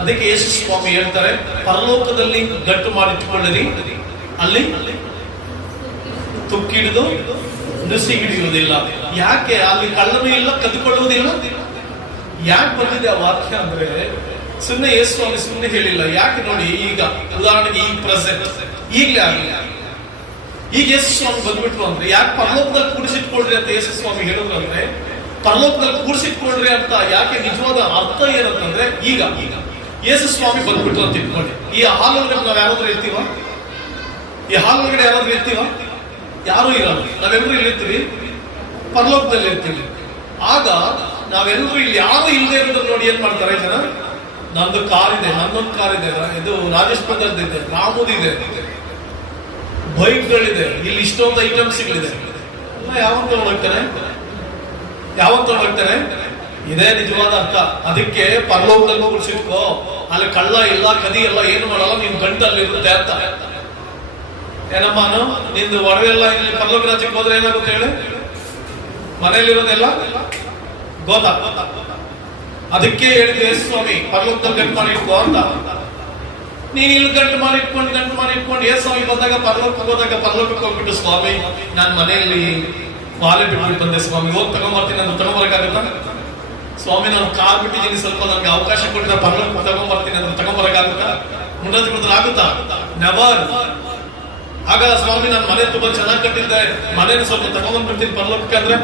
ಅದಕ್ಕೆ ಯೇಸು ಸ್ವಾಮಿ ಹೇಳ್ತಾರೆ, ಪರಲೋಕದಲ್ಲಿ ಗಟ್ಟು ಮಾಡಿಟ್ಟುಕೊಳ್ಳಿರಿ, ಅಲ್ಲಿ ತುಕ್ಕಿಡಿದು ನುಸಿ ಹಿಡಿಯುವುದಿಲ್ಲ. ಯಾಕೆ? ಅಲ್ಲಿ ಕಳ್ಳನೂ ಇಲ್ಲ, ಕದ್ದುಕೊಳ್ಳುವುದಿಲ್ಲ. ಯಾಕೆ ಬಂದಿದೆ ಆ ವಾಕ್ಯ ಅಂದ್ರೆ, ಸುಮ್ಮನೆ ಯೇಸು ಸ್ವಾಮಿ ಸುಮ್ಮನೆ ಹೇಳಿಲ್ಲ. ಯಾಕೆ ನೋಡಿ, ಈಗ ಉದಾಹರಣೆಗೆ ಈ ಪ್ರೆಸೆಂಟ್ ಈಗಲೇ ಆಗಲಿ, ಈಗ ಯೇಸು ಸ್ವಾಮಿ ಬಂದ್ಬಿಟ್ರು ಅಂದ್ರೆ, ಯಾಕೆ ಪರಲೋಕದಲ್ಲಿ ಕೂಡಿಸಿಟ್ಕೊಳ್ರಿ ಅಂತ ಯೇಸು ಸ್ವಾಮಿ ಹೇಳಿದ್ರು ಅಂದ್ರೆ, ಪರಲೋಕದಲ್ಲಿ ಕೂಡಿಸಿಟ್ಕೊಳ್ರಿ ಅಂತ ಯಾಕೆ ನಿಜವಾದ ಅರ್ಥ ಏನಂತಂದ್ರೆ, ಈಗ ಯೇಸು ಸ್ವಾಮಿ ಬಂದ್ಬಿಟ್ರು ಅಂತ ಇಟ್ಕೊಳ್ಳಿ. ಈ ಹಾಲ್ ಒಳಗಡೆ ನಾವ್ ಯಾರಾದ್ರೂ ಇರ್ತೀವ? ಈ ಹಾಲ್ ಒಳಗಡೆ ಯಾರಾದ್ರೂ ಇರ್ತೀವ? ಯಾರು ಇರಲ್ಲ. ನಾವೆಲ್ಲರೂ ಇಲ್ಲಿರ್ತೀವಿ, ಪರಲೋಕದಲ್ಲಿ ಇರ್ತೀವಿ. ಆಗ ನಾವೆಲ್ಲರೂ ಇಲ್ಲಿ ಯಾರು ಇಲ್ಲದೆ ಇರೋದನ್ನ ನೋಡಿ ಏನ್ ಮಾಡ್ತಾರೆ ಜನ? ನಂದು ಕಾರ್ ಇದೆ, ನನ್ನೊಂದು ಕಾರ್ ಇದೆ, ಇದು ರಾಜೇಶ್ ಪದರ್ದು ಇದೆ, ರಾಮುದಿದೆ, ಬೈಕ್ಗಳಿದೆ, ಇಲ್ಲಿ ಇಷ್ಟೊಂದು ಐಟಮ್ಸ್ಗಳಿದೆ. ಯಾವಂತ ಹೋಗ್ತಾನೆ? ಯಾವಂತ ಹೋಗ್ತಾನೆ? ಇದೇ ನಿಜವಾದ ಅರ್ಥ. ಅದಕ್ಕೆ ಪರಲೋಕದಲ್ಲಿ ಕೂರಿಸಿಟ್ಕೋ, ಅಲ್ಲಿ ಕಳ್ಳ ಇಲ್ಲ, ಕದಿ ಎಲ್ಲ, ಏನು ಮಾಡಲ್ಲ, ನಿನ್ ಗಂಟಲ್ಲಿ ಇರುತ್ತೆ ಅಂತ. ಏನಮ್ಮ ನಿಂದು ಒಡವೆ ಎಲ್ಲ ಇಲ್ಲಿ ಪರಲೋಕ ರಾಜ್ಯಕ್ಕೆ ಹೋದ್ರೆ ಏನಾಗುತ್ತೆ ಹೇಳಿ? ಮನೆಯಲ್ಲಿರೋದೆಲ್ಲ ಗೊತ್ತಾ? ಅದಕ್ಕೆ ಹೇಳಿದ್ವಿ ಯೇಸು ಸ್ವಾಮಿ, ಪರಲೋಕದಲ್ಲಿ ಗಂಟು ಮಾಡಿ ಇಟ್ಕೋ ಅಂತ. ನೀನ್ ಇಲ್ಲಿ ಗಂಟು ಮಾಡಿ ಇಟ್ಕೊಂಡು ಯೇಸು ಸ್ವಾಮಿ ಬಂದಾಗ ಪರಲೋಕಕ್ಕೆ ಹೋಗ್ಬಿಟ್ಟು, ಸ್ವಾಮಿ ನಾನು ಮನೆಯಲ್ಲಿ ಬಾಲೆ ಬಿಟ್ಬಿಟ್ಟು ಬಂದೆ ಸ್ವಾಮಿ, ಹೋಗಿ ತಗೊಂಡ್ಬರ್ತೀನಿ ಅಂದ್ರೆ ತಗೊಂಡ್ಬರಕ್ಕಾಗತ್ತಾ? ಸ್ವಾಮಿ ನಾನು ಕಾರ್ ಬಿಟ್ಟಿದ್ದೀನಿ, ಸ್ವಲ್ಪ ನನಗೆ ಅವಕಾಶ ಕೊಟ್ಟಿದ್ರೆ ಪರಲೋಕ ತಗೊಂಡ್ಬರ್ತೀನಿ ಅಂದ್ರೆ ತಗೊಂಡ್ಬರಕ್ಕಾಗುತ್ತಾ? ಮುಂದೆ ಬಿಡಿದ್ರೆ ಆಗುತ್ತಾ? ನೆವರ್. ಆಗ ಸ್ವಾಮಿ ನಾನು ಮನೆ ತುಂಬಾ ಚೆನ್ನಾಗಿ ಕಟ್ಟಿದ್ದೆ, ಮನೇನ ಸ್ವಲ್ಪ ತಗೊಂಡ್ಬಂದ್ಬಿಡ್ತೀನಿ ಪರಲೋಕಕ್ಕೆ ಅಂದ್ರೆ,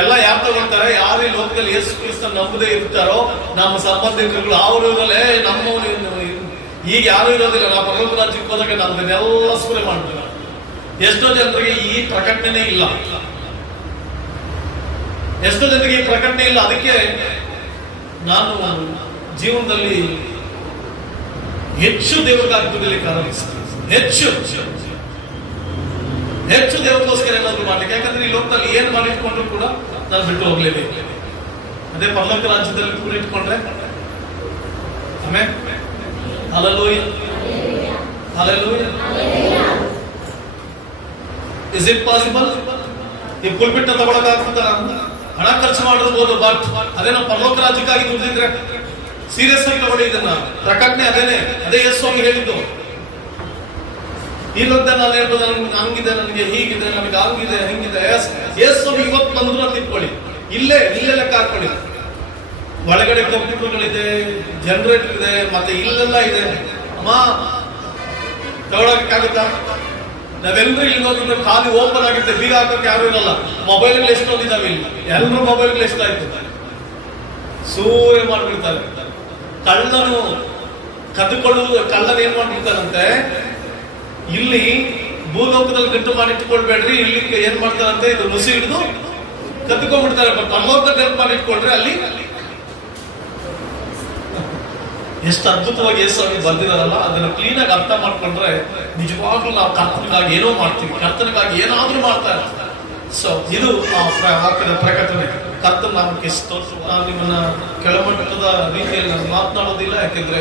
ಎಲ್ಲ ಯಾರು ತಗೊಳ್ತಾರೆ? ಯಾರು ಈ ಲೋಕದಲ್ಲಿ ಯೇಸು ಕ್ರಿಸ್ತ ನಂಬದೇ ಇರ್ತಾರೋ, ನಮ್ಮ ಸಂಬಂಧಿಕರುಗಳು, ಅವರು ಇರಲ್ಲ, ನಮ್ಮವನು ಈಗ ಯಾರು ಇರೋದಿಲ್ಲ. ನಾವು ಪರಲೋಕ ರಾಜ್ಯಕ್ಕೆ ಹೋದಾಗ ನಮ್ದನ್ನೆಲ್ಲ ಸ್ಫೂರೆ ಮಾಡ್ತಾರೆ. ಎಷ್ಟೋ ಜನರಿಗೆ ಈ ಪ್ರಕಟಣೆ ಇಲ್ಲ, ಎಷ್ಟೋ ಜನರಿಗೆ ಈ ಪ್ರಕಟಣೆ ಇಲ್ಲ. ಅದಕ್ಕೆ ನಾನು ಜೀವನದಲ್ಲಿ ಹೆಚ್ಚು ದೇವರಿಗಾಗಿ ದುಡಿಲಿಕ್ಕೆ ಆರಂಭಿಸ್ತೀನಿ, ಹೆಚ್ಚು ದೇವರಿಗೋಸ್ಕರ ಏನಾದ್ರು ಮಾಡ್ಲಿಕ್ಕೆ. ಯಾಕಂದ್ರೆ ಈ ಲೋಕದಲ್ಲಿ ಏನ್ ಮಾಡಿಟ್ಕೊಂಡ್ರು ಕೂಡ ನಾನು ಬಿಟ್ಟು ಹೋಗ್ಲೇಬೇಕು. ಅದೇ ಪರಲೋಕ ರಾಜ್ಯದಲ್ಲಿ ಕೂಡಿಟ್ಕೊಂಡ್ರೆ ಆಮೇಲೆ hallelujah, hallelujah. Is it possible? ಈ ಪುಲ್ಪಿಟ್ ತಗೊಳಕಾಗ್ತದ? ಹಣ ಖರ್ಚು ಮಾಡಿರ್ಬೋದು, ಬಟ್ ಅದೇ ನಾವು ಪರಲೋಕ ರಾಜ್ಯಕ್ಕಾಗಿ ದುಡಿದಿದ್ರೆ ಸೀರಿಯಸ್ ಆಗಿ ತಗೊಳ್ಳಿ ಇದನ್ನ. ಪ್ರಕಟಣೆ ಅದೇನೆ, ಅದೇ ಯೇಸು ಸ್ವಾಮಿ ಹೇಳಿದ್ದು. ಈ ಲೋಕದಲ್ಲಿ ನಾನು ಹೇಳ್ಬೋದು, ನನಗೆ ಹಂಗಿದೆ, ನನಗೆ ಹೀಗಿದೆ, ನನಗೆ ಹಂಗಿದೆ, ಹಿಂಗಿದೆ. ಯೇಸು ಸ್ವಾಮಿ ಇವತ್ತು ಬಂದ್ರು ಅಂತ ಇಟ್ಕೊಳ್ಳಿ, ಇಲ್ಲೇ ಲೆಕ್ಕ ಹಾಕೊಳ್ಳಿ. ಒಳಗಡೆ ಕಂಪ್ಯೂಟರ್ಗಳಿದೆ, ಜನರೇಟರ್ ಇದೆ, ಮತ್ತೆ ಇಲ್ಲೆಲ್ಲ ಇದೆ. ಅಮ್ಮ ತಗೊಳಕ್ಕಾಗುತ್ತಾ? ನಾವೆಲ್ಲರೂ ಇಲ್ಲಿ ನೋಡಿದ್ರೆ ಖಾಲಿ ಓಪನ್ ಆಗಿರುತ್ತೆ, ಬೀಗ ಹಾಕೋಕೆ ಯಾರು ಇರಲ್ಲ. ಮೊಬೈಲ್ಗಳು ಎಷ್ಟೊಂದಿದ್ದಾವೆ ಇಲ್ಲಿ, ಎಲ್ಲರೂ ಮೊಬೈಲ್ಗಳು ಎಷ್ಟಾಯ್ತು, ಸೂರ್ಯ ಮಾಡ್ಬಿಡ್ತಾರೆ. ಕಳ್ಳನು ಕದ್ದುಕೊಳ್ಳುವುದು, ಕಳ್ಳನ ಏನ್ ಮಾಡ್ಬಿಡ್ತಾರಂತೆ, ಇಲ್ಲಿ ಭೂಲೋಕದಲ್ಲಿ ಗಂಟು ಮಾಡಿಟ್ಕೊಳ್ಬೇಡ್ರಿ, ಇಲ್ಲಿ ಏನ್ ಮಾಡ್ತಾರಂತೆ, ಇದು ನುಸಿ ಹಿಡಿದು ಕದ್ದುಕೊಂಡ್ಬಿಡ್ತಾರೆ. ಬಟ್ ಪರಲೋಕದಲ್ಲಿ ಗಂಟು ಮಾಡಿಟ್ಕೊಳ್ರಿ, ಅಲ್ಲಿ ಎಷ್ಟು ಅದ್ಭುತವಾಗಿ ಯೇಸು ಸ್ವಾಮಿ ಬಂದಿದಾರಲ್ಲ, ಅದನ್ನ ಕ್ಲೀನ್ ಆಗಿ ಅರ್ಥ ಮಾಡ್ಕೊಂಡ್ರೆ ನಿಜವಾಗ್ಲೂ ನಾವು ಕರ್ತನಿಗಾಗಿ ಏನೋ ಮಾಡ್ತೀವಿ, ಕರ್ತನಿಗಾಗಿ ಏನಾದ್ರೂ ಮಾಡ್ತಾ ಇರ್ತೀವಿ. ಸೊ ಇದು ವಾಕ್ಯದ ಪ್ರಕಟಣೆ. ಕರ್ತನ ನಾಮಕ್ಕೆ ಸ್ತೋತ್ರ. ನಾನು ನಿಮ್ಮನ್ನ ಕೆಳಮಟ್ಟದ ರೀತಿಯಲ್ಲಿ ನಾನು ಮಾತನಾಡೋದಿಲ್ಲ, ಯಾಕೆಂದ್ರೆ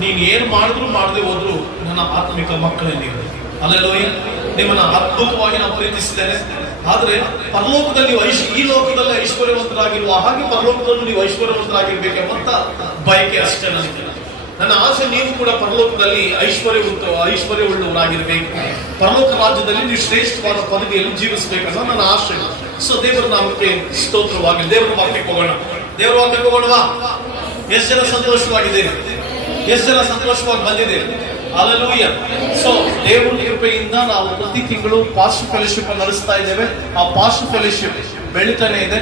ನೀನ್ ಏನ್ ಮಾಡಿದ್ರು ಮಾಡದೆ ಹೋದ್ರು ನನ್ನ ಆತ್ಮಿಕ ಮಕ್ಕಳೇ ನೀವು. ಹಲ್ಲೆಲೂಯಾ. ನಿಮ್ಮನ್ನ ಅದ್ಭುತವಾಗಿ ನಾವು ಪ್ರೀತಿಸಿದ್ದೇನೆ. ಆದ್ರೆ ಪರಲೋಕದಲ್ಲಿ ನೀವು ಈ ಲೋಕದಲ್ಲಿ ಐಶ್ವರ್ಯವಂತರಾಗಿರುವ ಹಾಗೆ ಪರಲೋಕದಲ್ಲೂ ನೀವು ಐಶ್ವರ್ಯವಂತರಾಗಿರ್ಬೇಕೆಂಬಂತ ಬಯಕೆ ಅಷ್ಟೇ ನನಗೆ. ನನ್ನ ಆಸೆ ನೀವು ಕೂಡ ಪರಲೋಕದಲ್ಲಿ ಐಶ್ವರ್ಯವುಳ್ಳವರಾಗಿರ್ಬೇಕು, ಪರಲೋಕ ರಾಜ್ಯದಲ್ಲಿ ನೀವು ಶ್ರೇಷ್ಠವಾದ ಪದವಿಯಲ್ಲಿ ಜೀವಿಸಬೇಕನ್ನೋ ನನ್ನ ಆಸೆ. ಸೊ ದೇವರ ನಾಮಕ್ಕೆ ಸ್ತೋತ್ರವಾಗಿ ದೇವರ ವಾಕ್ಯಕ್ಕೆ ಹೋಗೋಣ. ದೇವರ ವಾಕ್ಯಕ್ಕೆ ಹೋಗೋಣವಾ? ಎಷ್ಟು ಜನ ಸಂತೋಷವಾಗಿದ್ದೇನೆ? ಎಷ್ಟು ಜನ ಸಂತೋಷವಾಗಿ ಬಂದಿದೆ? ಹಲ್ಲೆಲೂಯಾ. ಸೊ ದೇವರ ಕೃಪೆಯಿಂದ ನಾವು ಪ್ರತಿ ತಿಂಗಳು ಪಾಸ್ಟರ್ ಫೆಲೋಶಿಪ್ ನಡೆಸ್ತಾ ಇದ್ದೇವೆ. ಆ ಪಾಸ್ಟರ್ ಫೆಲೋಶಿಪ್ ಬೆಳೀತಾನೆ ಇದೆ.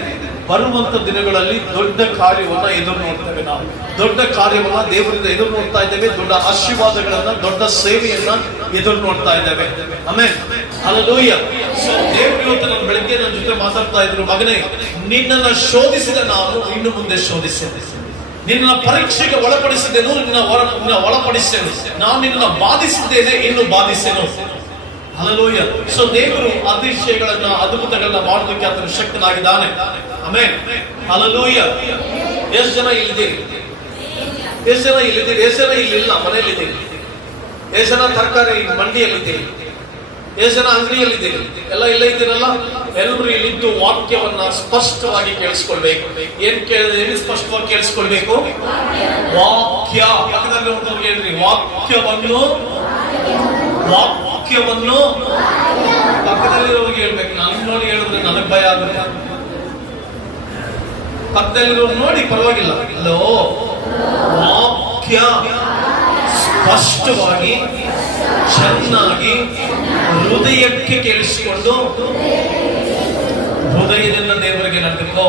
ಬರುವಂತ ದಿನಗಳಲ್ಲಿ ದೊಡ್ಡ ಕಾರ್ಯವನ್ನ ಎದುರು ನೋಡ್ತೇವೆ. ನಾವು ದೊಡ್ಡ ಕಾರ್ಯವನ್ನ ದೇವರಿಂದ ಎದುರು ನೋಡ್ತಾ ಇದ್ದೇವೆ. ದೊಡ್ಡ ಆಶೀರ್ವಾದಗಳನ್ನ, ದೊಡ್ಡ ಸೇವೆಯನ್ನ ಎದುರು ನೋಡ್ತಾ ಇದ್ದೇವೆ. ಆಮೆನ್. ಹಲ್ಲೆಲೂಯಾ. ಸೊ ದೇವರು ಇವತ್ತು ನನ್ನ ಬೆಳಗ್ಗೆ ನನ್ನ ಜೊತೆ ಮಾತಾಡ್ತಾ ಇದ್ರು, ಮಗನೇ ನಿನ್ನನ್ನು ಶೋಧಿಸಿದ ನಾನು ಇನ್ನು ಮುಂದೆ ಶೋಧಿಸಿದೆ, ನಿನ್ನ ಪರೀಕ್ಷೆಗೆ ಒಳಪಡಿಸಿದೆನು, ನಿನ್ನ ಒಳಪಡಿಸೇನು, ನಾನು ನಿನ್ನ ಬಾಧಿಸಿದ್ದೇನೆ, ಇನ್ನು ಬಾಧಿಸೇನು. ಹಲ್ಲೆಲೂಯಾ. ಸೊ ದೇವರು ಅತಿಶಯಗಳನ್ನ, ಅದ್ಭುತಗಳನ್ನ ಮಾಡೋದಕ್ಕೆ ಆತನ ಶಕ್ತನಾಗಿದ್ದಾನೆ. ಆಮೆನ್. ಹಲ್ಲೆಲೂಯಾ. ಎಷ್ಟು ಜನ ಇಲ್ಲಿದ್ದೀರಿ? ಎಷ್ಟು ಜನ ಇಲ್ಲಿದ್ದೀರಿ? ಎಷ್ಟು ಜನ ಇಲ್ಲಿಲ್ಲ? ಮನೆಯಲ್ಲಿದ್ದೀರಿ? ಎಷ್ಟು ಜನ ತರಕಾರಿ ಮಂಡಿಯಲ್ಲಿದ್ದೀರಿ? ಎಷ್ಟು ಜನ ಅಂಗಡಿಯಲ್ಲಿದ್ದೀರಿ? ಎಲ್ಲ ಇಲ್ಲ ಇದ್ದೀರಲ್ಲ? ಎಲ್ಲರೂ ಇಲ್ಲಿದ್ದು ವಾಕ್ಯವನ್ನ ಸ್ಪಷ್ಟವಾಗಿ ಕೇಳಿಸ್ಕೊಳ್ಬೇಕು. ಏನು ಸ್ಪಷ್ಟವಾಗಿ ಕೇಳಿಸ್ಕೊಳ್ಬೇಕು? ವಾಕ್ಯ. ಪಕ್ಕದಲ್ಲಿ ಒಂದವ್ರಿಗೆ ಹೇಳ್ರಿ, ವಾಕ್ಯವನ್ನು ಪಕ್ಕದಲ್ಲಿರೋರಿಗೆ ಹೇಳ್ಬೇಕು. ನನ್ ನೋಡಿ ಹೇಳಿದ್ರೆ ನನಗ್ ಭಯ ಆಗುತ್ತೆ. ಪಕ್ಕದಲ್ಲಿರೋರು ನೋಡಿ ಪರವಾಗಿಲ್ಲ. ಅಲ್ಲೋ, ವಾಕ್ಯ ಸ್ಪಷ್ಟವಾಗಿ ಚೆನ್ನಾಗಿ ಹೃದಯಕ್ಕೆ ಕೇಳಿಸಿಕೊಂಡು ಹೃದಯದಿಂದ ದೇವರಿಗೆ ನಡೆದುಕೋ.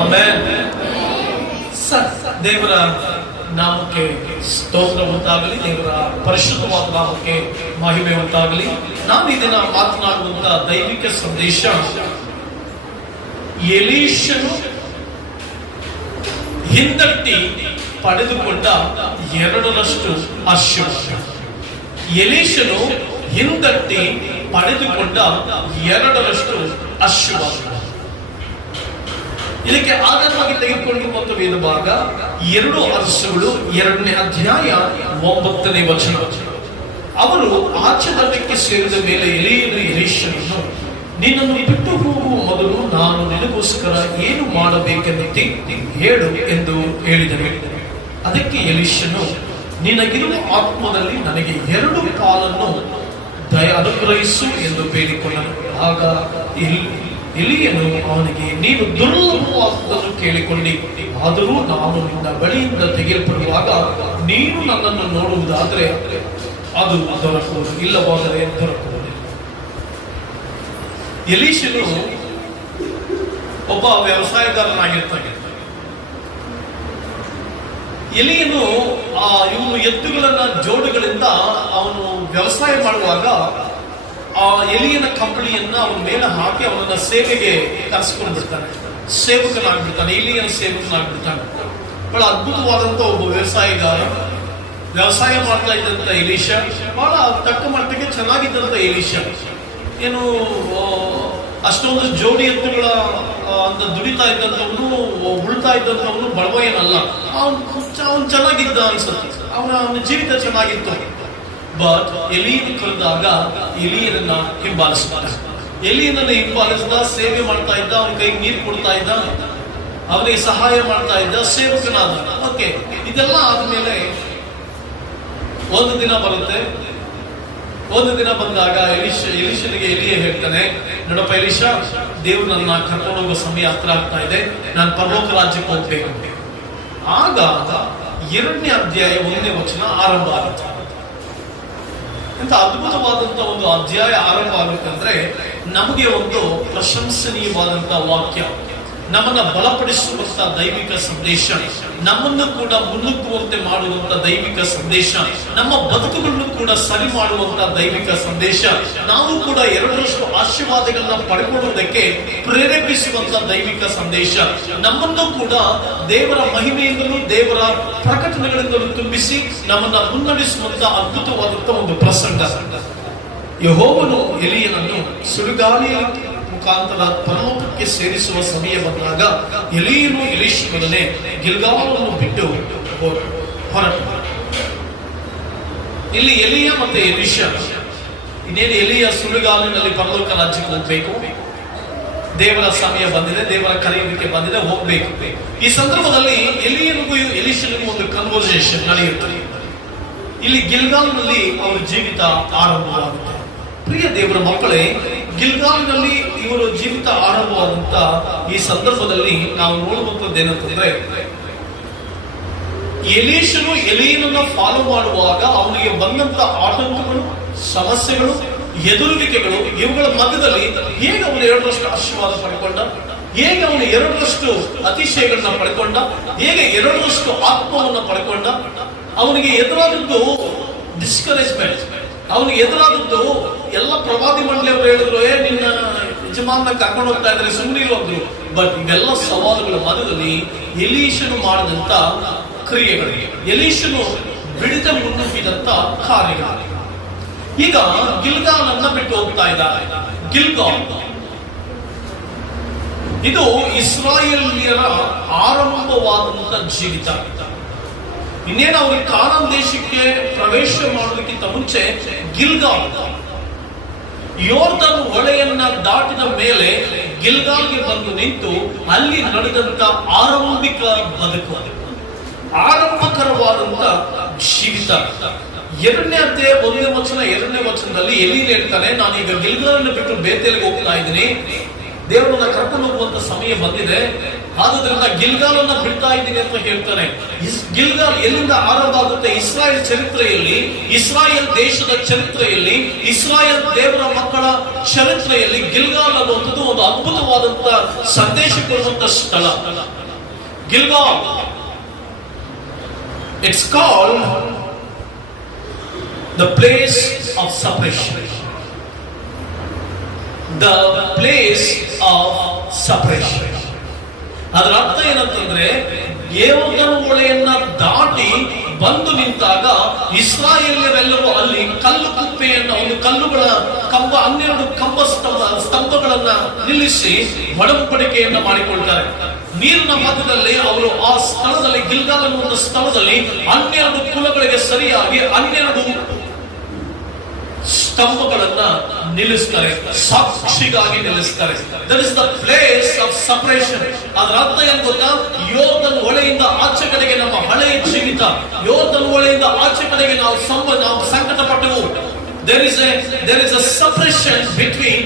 ಆಮೇಲೆ ದೇವರ ನಾಮಕ್ಕೆ ಸ್ತೋತ್ರ ಉಂಟಾಗಲಿ, ದೇವರ ಪರಿಶುದ್ಧವಾದ ನಾಮಕ್ಕೆ ಮಹಿಮೆ ಉಂಟಾಗಲಿ. ನಾನು ಇದನ್ನ ಮಾತನಾಡುವಂತ ದೈವಿಕ ಸಂದೇಶ, ಎಲೀಷನು ಹಿಂದಟ್ಟಿ ಪಡೆದುಕೊಂಡ 2ರಷ್ಟು ಆಶೀರ್ವಾದ. ಎಲೀಷನು ಹಿಂದಟ್ಟಿ ಪಡೆದುಕೊಂಡ 2ರಷ್ಟು ಆಶೀರ್ವಾದ. ಇದಕ್ಕೆ ಆಧಾರವಾಗಿ ತೆಗೆದುಕೊಂಡಿರುವಂತ ವೇದ ಭಾಗ 2 ಅರಸುಗಳು 2ನೇ ಅಧ್ಯಾಯ 9ನೇ ವಚನ. ಅವರು ಆಚರಣೆಗೆ ಸೇರಿದ ಮೇಲೆ ಎಲೀಷನನ್ನು, ನಿನ್ನನ್ನು ಬಿಟ್ಟು ಹೋಗುವ ಮೊದಲು ನಾನು ನಿನಗೋಸ್ಕರ ಏನು ಮಾಡಬೇಕೆಂದು ಹೇಳು ಎಂದು ಹೇಳಿದನು. ಅದಕ್ಕೆ ಎಲೀಷನು, ನಿನಗಿರುವ ಆತ್ಮದಲ್ಲಿ ನನಗೆ 2 ಪಾಲನ್ನು ಅನುಗ್ರಹಿಸು ಎಂದು ಬೇಡಿಕೊಂಡನು. ಆಗ ಎಲೀಯನು ಅವನಿಗೆ, ನೀನು ದುರ್ಲಭವಾದದ್ದನ್ನು ಕೇಳಿಕೊಂಡಿ, ಆದರೂ ನಾನು ನಿನ್ನ ಬಳಿಯಿಂದ ತೆಗೆಯಲ್ಪಡುವಾಗ ನೀನು ನನ್ನನ್ನು ನೋಡುವುದಾದರೆ ಅದು ದೊರಕುವುದು, ಇಲ್ಲವಾದರೆ ದೊರಕುವುದಿಲ್ಲ. ಎಲೀಷನು ಒಬ್ಬ ವ್ಯವಸಾಯಗಾರನಾಗಿರ್ತಾನೆ. ಎಲೀಯನು ಇವನು ಎತ್ತುಗಳನ್ನ ಜೋಡುಗಳಿಂದ ಅವನು ವ್ಯವಸಾಯ ಮಾಡುವಾಗ ಆ ಎಲಿಯನ ಕಂಬಳಿಯನ್ನ ಅವನ ಮೇಲೆ ಹಾಕಿ ಅವನನ್ನ ಸೇವೆಗೆ ಕರೆಸ್ಕೊಂಡು ಬಿಡ್ತಾನೆ. ಸೇವಕನಾಗ್ಬಿಡ್ತಾನೆ, ಎಲಿಯನ ಸೇವಕನಾಗ್ಬಿಡ್ತಾನೆ. ಬಹಳ ಅದ್ಭುತವಾದಂತ ಒಬ್ಬ ವ್ಯವಸಾಯಗಾರ. ವ್ಯವಸಾಯ ಮಾಡ್ತಾ ಇದ್ದಂತ ಎಲೀಷ ಬಹಳ ತಕ್ಕ ಮಟ್ಟಿಗೆ ಚೆನ್ನಾಗಿದ್ದಂತ ಎಲೀಷ. ಏನು ಅಷ್ಟೊಂದು ಜೋಡಿ ಎತ್ತುಗಳ ಅಂತ ದುಡಿತಾ ಇದ್ದಂಥವನು, ಉಳ್ತಾ ಇದ್ದಂಥವನು ಬಡವ ಏನಲ್ಲ. ಅವನು ಚೆನ್ನಾಗಿದ್ದ ಅನ್ಸುತ್ತೆ, ಅವನ ಜೀವಿತ ಚೆನ್ನಾಗಿತ್ತು. ಬಟ್ ಎಲೀಯನ ಕರೆದಾಗ ಎಲೀಯನನ್ನ ಹಿಂಬಾಲಿಸ್ತಾನೆ. ಎಲೀಯನನ್ನ ಹಿಂಬಾಲಿಸಿದ, ಸೇವೆ ಮಾಡ್ತಾ ಇದ್ದ, ಅವನ ಕೈಗೆ ನೀರು ಕೊಡ್ತಾ ಇದ್ದ, ಅವನಿಗೆ ಸಹಾಯ ಮಾಡ್ತಾ ಇದ್ದ, ಸೇವಕನಾದ. ಓಕೆ, ಇದೆಲ್ಲ ಆದ್ಮೇಲೆ ಒಂದು ದಿನ ಬರುತ್ತೆ. ಒಂದು ದಿನ ಬಂದಾಗ ಎಲೀಷನಿಗೆ ಎಲಿಯ ಹೇಳ್ತಾನೆ, ನೋಡಪ್ಪ ಎಲೀಷ, ದೇವ್ರು ನನ್ನ ಕರ್ಕೊಂಡು ಹೋಗೋ ಸಮಯ ಹತ್ರ ಆಗ್ತಾ ಇದೆ, ನಾನು ಪರಲೋಕ ರಾಜ್ಯಕ್ಕೆ ಹೋಗ್ಬೇಕು. ಆಗ 2ನೇ ಅಧ್ಯಾಯ 1ನೇ ವಚನ ಆರಂಭ ಆಗುತ್ತೆ. ಎಂತ ಅದ್ಭುತವಾದಂತ ಒಂದು ಅಧ್ಯಾಯ ಆರಂಭ ಆಗುತ್ತಂದ್ರೆ ನಮಗೆ ಒಂದು ಪ್ರಶಂಸನೀಯವಾದಂತ ವಾಕ್ಯ, ನಮ್ಮನ್ನ ಬಲಪಡಿಸುವಂತ ದೈವಿಕ ಸಂದೇಶ, ನಮ್ಮನ್ನು ಕೂಡ ಮುನ್ನುಗ್ಗುವಂತೆ ಮಾಡುವಂತ ದೈವಿಕ ಸಂದೇಶ, ನಮ್ಮ ಬದುಕುಗಳನ್ನು ಕೂಡ ಸರಿ ಮಾಡುವಂತ ದೈವಿಕ ಸಂದೇಶ, ನಾವು ಕೂಡ 2ರಷ್ಟು ಆಶೀರ್ವಾದಗಳನ್ನ ಪಡೆದುಕೊಳ್ಳುವುದಕ್ಕೆ ಪ್ರೇರೇಪಿಸುವಂತ ದೈವಿಕ ಸಂದೇಶ, ನಮ್ಮನ್ನು ಕೂಡ ದೇವರ ಮಹಿಮೆಯಿಂದಲೂ ದೇವರ ಪ್ರಕಟಣೆಗಳಿಂದಲೂ ತುಂಬಿಸಿ ನಮ್ಮನ್ನ ಮುನ್ನಡೆಸುವಂತ ಅದ್ಭುತವಾದಂತ ಒಂದು ಪ್ರಸಂಗ. ಯೆಹೋವನು ಎಲೀಯನನ್ನು ಸುಡುಗಾಳಿಯ ಮುಖಾಂತರ ಪರಲೋಕಕ್ಕೆ ಸೇರಿಸುವ ಸಮಯ ಬಂದಾಗ ಎಲೀಯನು ಎಲೀಷನೊಡನೆ ಗಿಲ್ಗಾಲವನ್ನು ಬಿಟ್ಟು ಹೊರಟು. ಇಲ್ಲಿ ಎಲೀಯ ಮತ್ತೆ ಎಲೀಷ, ಇನ್ನೇನು ಎಲೀಯ ಸುಡುಗಾಲಿನಲ್ಲಿ ಪರಲೋಕ ರಾಜ್ಯಕ್ಕೆ ಹೋಗ್ಬೇಕು, ದೇವರ ಸಮಯ ಬಂದಿದೆ, ದೇವರ ಕರೆಯುವಿಕೆ ಬಂದಿದೆ, ಹೋಗ್ಬೇಕು. ಈ ಸಂದರ್ಭದಲ್ಲಿ ಎಲೀಯನಿಗೂ ಎಲೀಷನಿಗೂ ಒಂದು ಕನ್ವರ್ಸೇಷನ್ ನಡೆಯುತ್ತದೆ. ಇಲ್ಲಿ ಗಿಲ್ಗಾಲ್ನಲ್ಲಿ ಅವರ ಜೀವಿತ ಆರಂಭವಾಗುತ್ತೆ. ಪ್ರಿಯ ದೇವರ ಮಕ್ಕಳೇ, ಗಿಲ್ಗಾಲ್ನಲ್ಲಿ ಇವರ ಜೀವಿತ ಆರಂಭವಾದಂತ ಈ ಸಂದರ್ಭದಲ್ಲಿ ನಾವು ನೋಡುವಂತದ್ದು ಏನಂತಂದ್ರೆ, ಎಲೀಷನು ಎಲೀಯನನ್ನ ಫಾಲೋ ಮಾಡುವಾಗ ಅವನಿಗೆ ಬಂದಂತ ಆತಂಕಗಳು, ಸಮಸ್ಯೆಗಳು, ಎದುರುವಿಕೆಗಳು, ಇವುಗಳ ಮಧ್ಯದಲ್ಲಿ ಹೇಗೆ ಅವನು 2ರಷ್ಟು ಆಶೀರ್ವಾದ ಪಡ್ಕೊಂಡ, ಹೇಗೆ ಅವನು 2ರಷ್ಟು ಅತಿಶಯಗಳನ್ನ ಪಡ್ಕೊಂಡ, ಹೇಗೆ 2ರಷ್ಟು ಆತ್ಮವನ್ನ ಪಡ್ಕೊಂಡ. ಅವನಿಗೆ ಎದುರಾದದ್ದು ಡಿಸ್ಕರೇಜ್ಮೆಂಟ್, ಅವನಿಗೆ ಎದುರಾದದ್ದು ಎಲ್ಲ ಪ್ರವಾದಿ ಮಂಡಳಿಯವರು ಹೇಳಿದ್ರು, ನಿನ್ನ ಯಜಮಾನ ಕರ್ಕೊಂಡು ಹೋಗ್ತಾ ಇದ್ರೆ ಸುಮ್ಮನೆ ಅಂದ್ರು. ಬಟ್ ಇವೆಲ್ಲ ಸವಾಲುಗಳ ಮಧ್ಯದಲ್ಲಿ ಎಲೀಷನು ಮಾಡಿದಂತ ಕ್ರಿಯೆಗಳು, ಎಲೀಷನು ಬಿಡಿದ ಮುನ್ನುಗ್ಗಿದಂತ ಕಾರ್ಯಗಳು. ಈಗ ಗಿಲ್ಗಾಲನ್ನ ಬಿಟ್ಟು ಹೋಗ್ತಾ ಇದ್ದಾರೆ. ಗಿಲ್ಗಾಲ್ ಇದು ಇಸ್ರಾಯೇಲಿಯರ ಆರಂಭವಾದಂತ ಜೀವಿತ. ಇನ್ನೇನು ಅವರು ಕಾನಾನ್ ದೇಶಕ್ಕೆ ಪ್ರವೇಶ ಮಾಡೋದಕ್ಕಿಂತ ಮುಂಚೆ ಗಿಲ್ಗಾಲ್ ಯೋರ್ದನ್ ಹೊಳೆಯನ್ನ ದಾಟಿದ ಮೇಲೆ ಗಿಲ್ಗಾಲ್ಗೆ ಬಂದು ನಿಂತು ಅಲ್ಲಿ ನಡೆದಂತ ಆರಂಭಿಕ ಬದುಕು, ಆರಂಭಕರವಾದಂತ ಜೀವಿತ. 2ನೇ ಅಧ್ಯಾಯ 1ನೇ ವಚನ 2ನೇ ವಚನದಲ್ಲಿ ಎಲಿ ಹೇಳ್ತಾನೆ, ನಾನೀಗ ಗಿಲ್ಗಾಲನ್ನು ಬಿಟ್ಟು ಬೇತೇಲಿಗೆ ಹೋಗ್ತಾ ಇದ್ದೀನಿ, ದೇವರನ್ನ ಕರ್ಕೊಂಡು ಹೋಗುವಂತ ಸಮಯ ಬಂದಿದೆ, ಆದ್ರಿಂದ ಗಿಲ್ಗಾಲನ್ನ ಬಿಡ್ತಾ ಇದ್ದೀನಿ ಅಂತ ಹೇಳ್ತಾನೆ. ಗಿಲ್ಗಾಲ್ ಎಲ್ಲಿಂದ ಆರಂಭ ಆಗುತ್ತೆ? ಇಸ್ರಾಯೇಲ್ ಚರಿತ್ರೆಯಲ್ಲಿ, ಇಸ್ರಾಯೇಲ್ ದೇಶದ ಚರಿತ್ರೆಯಲ್ಲಿ, ಇಸ್ರಾಯೇಲ್ ದೇವರ ಮಕ್ಕಳ ಚರಿತ್ರೆಯಲ್ಲಿ ಗಿಲ್ಗಾಲ್ ಅನ್ನುವಂಥದ್ದು ಒಂದು ಅದ್ಭುತವಾದಂತ ಸಂದೇಶ ಕೊಡುವಂತ ಸ್ಥಳ. Gilgal, it's called the place of separation. The place of separation. ಅದರ ಅರ್ಥ ಏನಂತಂದ್ರೆ, ಯೋರ್ದನ್ ಹೊಳೆಯನ್ನ ದಾಟಿ ಬಂದು ನಿಂತಾಗ ಇಸ್ರಾಯೇಲ್ಯರೆಲ್ಲರೂ ಅಲ್ಲಿ ಕಲ್ಲು ಕುಪ್ಪೆಯನ್ನ, ಒಂದು ಕಲ್ಲುಗಳ ಕಂಬ, 12 ಕಂಬ ಸ್ತಂಭಗಳನ್ನ ನಿಲ್ಲಿಸಿ ಒಡಂಬಡಿಕೆಯನ್ನ ಮಾಡಿಕೊಳ್ತಾರೆ. ನೀರಿನ ಮಧ್ಯದಲ್ಲಿ ಅವರು ಆ ಸ್ಥಳದಲ್ಲಿ, ಗಿಲ್ಗಾಲ್ ಅನ್ನುವ ಸ್ಥಳದಲ್ಲಿ 12 ಕುಲಗಳಿಗೆ ಸರಿಯಾಗಿ 12 ಸ್ತಂಭಗಳನ್ನ ನಿಲ್ಲಿಸ್ತಾರೆ, ಸಾಕ್ಷಿಗಾಗಿ ನಿಲ್ಲಿಸ್ತಾರೆ. That is the place of separation. ಅದರ ಅರ್ಥ ಏನ್ ಗೊತ್ತಾ? ಯೋರ್ದನ್ ಹೊಳೆಯಿಂದ ಆಚೆ ಕಡೆಗೆ ನಮ್ಮ ಹಳೆಯ ಜೀವಿತ, ಯೋರ್ದನ್ ಹೊಳೆಯಿಂದ ಆಚೆ ಕಡೆಗೆ ನಾವು ಸಂಕಟ ಪಟ್ಟವು. There is a separation between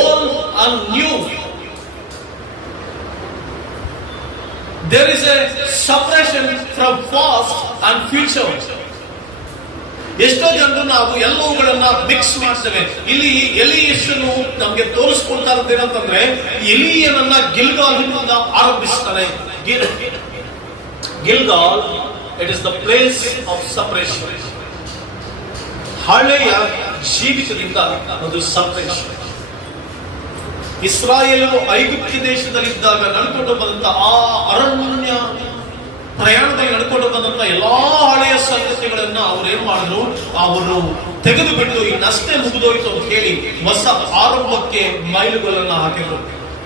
old and new. There is a separation from past and future. ಎಷ್ಟೋ ಜನರು ನಾವು ಎಲ್ಲವುಗಳನ್ನ ಮಿಕ್ಸ್ ಮಾಡ್ತೇವೆ. ಇಲ್ಲಿ ಎಲಿಯೇಷನು ನಮ್ಗೆ ತೋರಿಸ್ಕೊಳ್ತಾ ಇರೋದೇನಂತಂದ್ರೆ, ಎಲಿಯನನ್ನ ಗಿಲ್ಗಾಲಿನಿಂದ ಆರಂಭಿಸ್ತಾನೆ. Gilgal, it is the place of separation. ಹಳೆಯ ಜೀವಿತದಿಂದ ಒಂದು ಸಪರೇಷನ್. ಇಸ್ರಾಯೇಲರು ಐಗುಪ್ತ ದೇಶದಲ್ಲಿದ್ದಾಗ ನಡ್ಕೊಂಡು ಬಂದಂತ ಆ ಅರಣ್ಯ ಪ್ರಯಾಣದಲ್ಲಿ ನಡ್ಕೊಂಡು ಬಂದಂತ ಎಲ್ಲಾ ಹಳೆಯ ಸಂಗತಿಗಳನ್ನ ಅವ್ರು ಏನ್ ಮಾಡಿದ್ರು, ಅವರು ತೆಗೆದು ಬಿಟ್ಟು ಇನ್ನಷ್ಟೇ ಮುಗಿದೋಯ್ತು ಅಂತ ಹೇಳಿ ಹೊಸ ಆರಂಭಕ್ಕೆ ಮೈಲುಗಳನ್ನ ಹಾಕಿದ್ರು,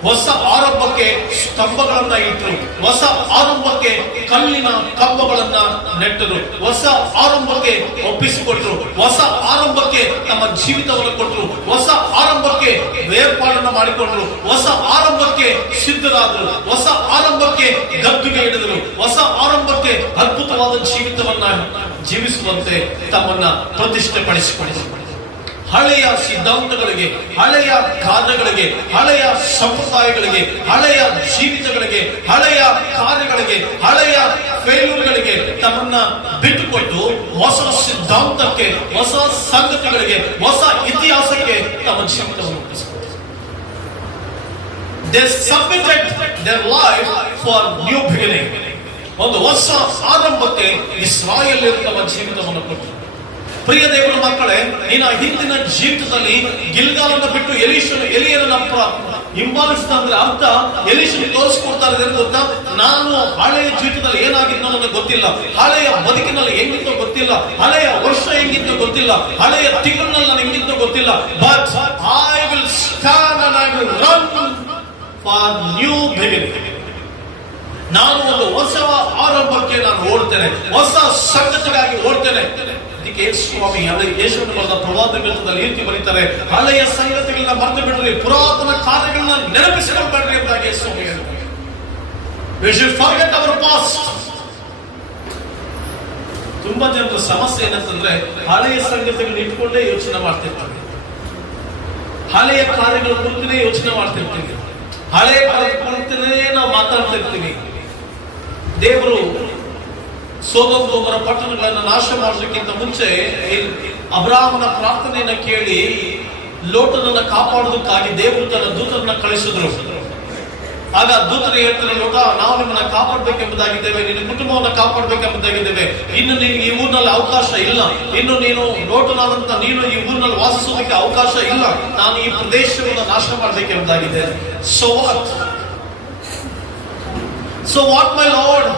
ಹೊಸ ಆರಂಭಕ್ಕೆ ಸ್ತಂಭಗಳನ್ನ ಇಟ್ಟರು, ಹೊಸ ಆರಂಭಕ್ಕೆ ಕಲ್ಲಿನ ಕಂಬಗಳನ್ನ ನೆಟ್ಟರು, ಹೊಸ ಆರಂಭಕ್ಕೆ ಒಪ್ಪಿಸಿಕೊಟ್ರು, ಹೊಸ ಆರಂಭಕ್ಕೆ ತಮ್ಮ ಜೀವಿತವನ್ನು ಕೊಟ್ಟರು, ಹೊಸ ಆರಂಭಕ್ಕೆ ಬೇರ್ಪಾಡನ್ನ ಮಾಡಿಕೊಂಡ್ರು, ಹೊಸ ಆರಂಭಕ್ಕೆ ಸಿದ್ಧರಾದರು, ಹೊಸ ಆರಂಭಕ್ಕೆ ಗದ್ದುಗೆ ಹಿಡಿದರು, ಹೊಸ ಆರಂಭಕ್ಕೆ ಅದ್ಭುತವಾದ ಜೀವಿತವನ್ನ ಜೀವಿಸುವಂತೆ ತಮ್ಮನ್ನ ಪ್ರತಿಷ್ಠೆಪಡಿಸಿಕೊಂಡರು. ಹಳೆಯ ಸಿದ್ಧಾಂತಗಳಿಗೆ, ಹಳೆಯ ಕಾರ್ಯಗಳಿಗೆ, ಹಳೆಯ ಸಂಪ್ರದಾಯಗಳಿಗೆ, ಹಳೆಯ ಜೀವಿತಗಳಿಗೆ, ಹಳೆಯ ಕಾರ್ಯಗಳಿಗೆ, ಹಳೆಯ ಫೇಲ್ಯೂರ್ಗಳಿಗೆ ತಮ್ಮನ್ನ ಬಿಟ್ಟುಕೊಟ್ಟು ಹೊಸ ಸಿದ್ಧಾಂತಕ್ಕೆ, ಹೊಸ ಸಂಗತಿಗಳಿಗೆ, ಹೊಸ ಇತಿಹಾಸಕ್ಕೆ ತಮ್ಮ ಜೀವಿತವನ್ನು ಒಪ್ಪಿಸಿಕೊಟ್ಟರು. They submitted their life for new beginning. ಒಂದು ಹೊಸ ಆರಂಭಕ್ಕೆ ಇಸ್ರಾಯೇಲ್ಯರು ತಮ್ಮ ಜೀವಿತವನ್ನು ಕೊಟ್ಟರು. ಪ್ರಿಯ ದೇವರ ಮಕ್ಕಳೇ, ನೀನು ಹಿಂದಿನ ಜೀವಿತದಲ್ಲಿ ಗಿಲ್ಗಾಲನ್ನು ಬಿಟ್ಟು ಎಲಿಯನನ್ನ ಹಿಂಬಾಲಿಸಿದ ಅಂದ್ರೆ ಅರ್ಥ, ಎಲೀಷನಿಗೆ ತೋರಿಸ್ಕೊಡ್ತಾ ಇದ್ದಾರೆ ಗೊತ್ತಾ, ನಾನು ಹಳೆಯ ಜೀವಿತದಲ್ಲಿ ಏನಾಗಿತ್ತು ನನಗೆ ಗೊತ್ತಿಲ್ಲ, ಹಳೆಯ ಬದುಕಿನಲ್ಲಿ ಹೆಂಗಿತ್ತೋ ಗೊತ್ತಿಲ್ಲ, ಹಳೆಯ ವರ್ಷ ಹೆಂಗಿತ್ತೋ ಗೊತ್ತಿಲ್ಲ, ಹಳೆಯ ತಿಂಗಳಿನಲ್ಲಿ ನನಗೆ ಹೆಂಗಿತ್ತೋ ಗೊತ್ತಿಲ್ಲ, but I will stand and I will run for new beginning. ನಾನು ಒಂದು ಹೊಸ ಆರಂಭಕ್ಕೆ ನಾನು ಓಡ್ತೇನೆ, ಹೊಸ ಸಂಗತಿಗಾಗಿ ಓಡ್ತೇನೆ. ಅದಕ್ಕೆ ಸ್ವಾಮಿ ಯೇಸುವನ್ನು ಬರೆದ ಪ್ರವಾದ ಗ್ರಂಥದಲ್ಲಿ ಈ ರೀತಿ ಬರೀತಾರೆ, ಹಳೆಯ ಸಂಗತಿಗಳನ್ನ ಮರೆತು ಬಿಡ್ರಿ, ಪುರಾತನ ಕಾರ್ಯಗಳನ್ನ ನೆನಪಿಸಿಕೊಳ್ಬೇಡ್ರಿ ಎಂಬುದಾಗಿ ಸ್ವಾಮಿ ಹೇಳ್ತಾರೆ. We should forget our past. ತುಂಬಾ ಜನರ ಸಮಸ್ಯೆ ಏನಂತಂದ್ರೆ, ಹಳೆಯ ಸಂಗತಿಗಳನ್ನ ಇಟ್ಕೊಂಡೇ ಯೋಚನೆ ಮಾಡ್ತಿರ್ತಾರೆ, ಹಳೆಯ ಕಾರ್ಯಗಳ ಕುರಿತೇ ಯೋಚನೆ ಮಾಡ್ತಿರ್ತೀವಿ, ಹಳೆಯ ಕುರಿತೇ ನಾವು ಮಾತಾಡ್ತಿರ್ತೀವಿ. ದೇವರು ಸೊದೋಮ್ ಗೊಮೋರ ಪಟ್ಟಣಗಳನ್ನು ನಾಶ ಮಾಡೋದಕ್ಕಿಂತ ಮುಂಚೆ ಅಬ್ರಾಹ್ಮನ ಪ್ರಾರ್ಥನೆಯನ್ನ ಕೇಳಿ ಲೋಟನನ್ನ ಕಾಪಾಡೋದಕ್ಕಾಗಿ ದೇವರು ತನ್ನ ದೂತರನ್ನ ಕಳಿಸಿದ್ರು. ಆಗ ದೂತರು ಹೇಳ್ತಾರೆ, ಲೋಟ, ನಾವು ನಿಮ್ಮನ್ನ ಕಾಪಾಡಬೇಕೆಂಬುದಾಗಿದ್ದೇವೆ, ನಿನ್ನ ಕುಟುಂಬವನ್ನ ಕಾಪಾಡಬೇಕೆಂಬುದಾಗಿದ್ದೇವೆ, ಇನ್ನು ನಿನಗೆ ಈ ಊರಿನಲ್ಲಿ ಅವಕಾಶ ಇಲ್ಲ, ಇನ್ನು ನೀನು ಲೋಟನಾದಂತ ನೀನು ಈ ಊರಿನಲ್ಲಿ ವಾಸಿಸೋದಕ್ಕೆ ಅವಕಾಶ ಇಲ್ಲ, ನಾನು ಈ ಪ್ರದೇಶವನ್ನು ನಾಶ ಮಾಡಬೇಕೆಂಬುದಾಗಿದೆ. So what my lord?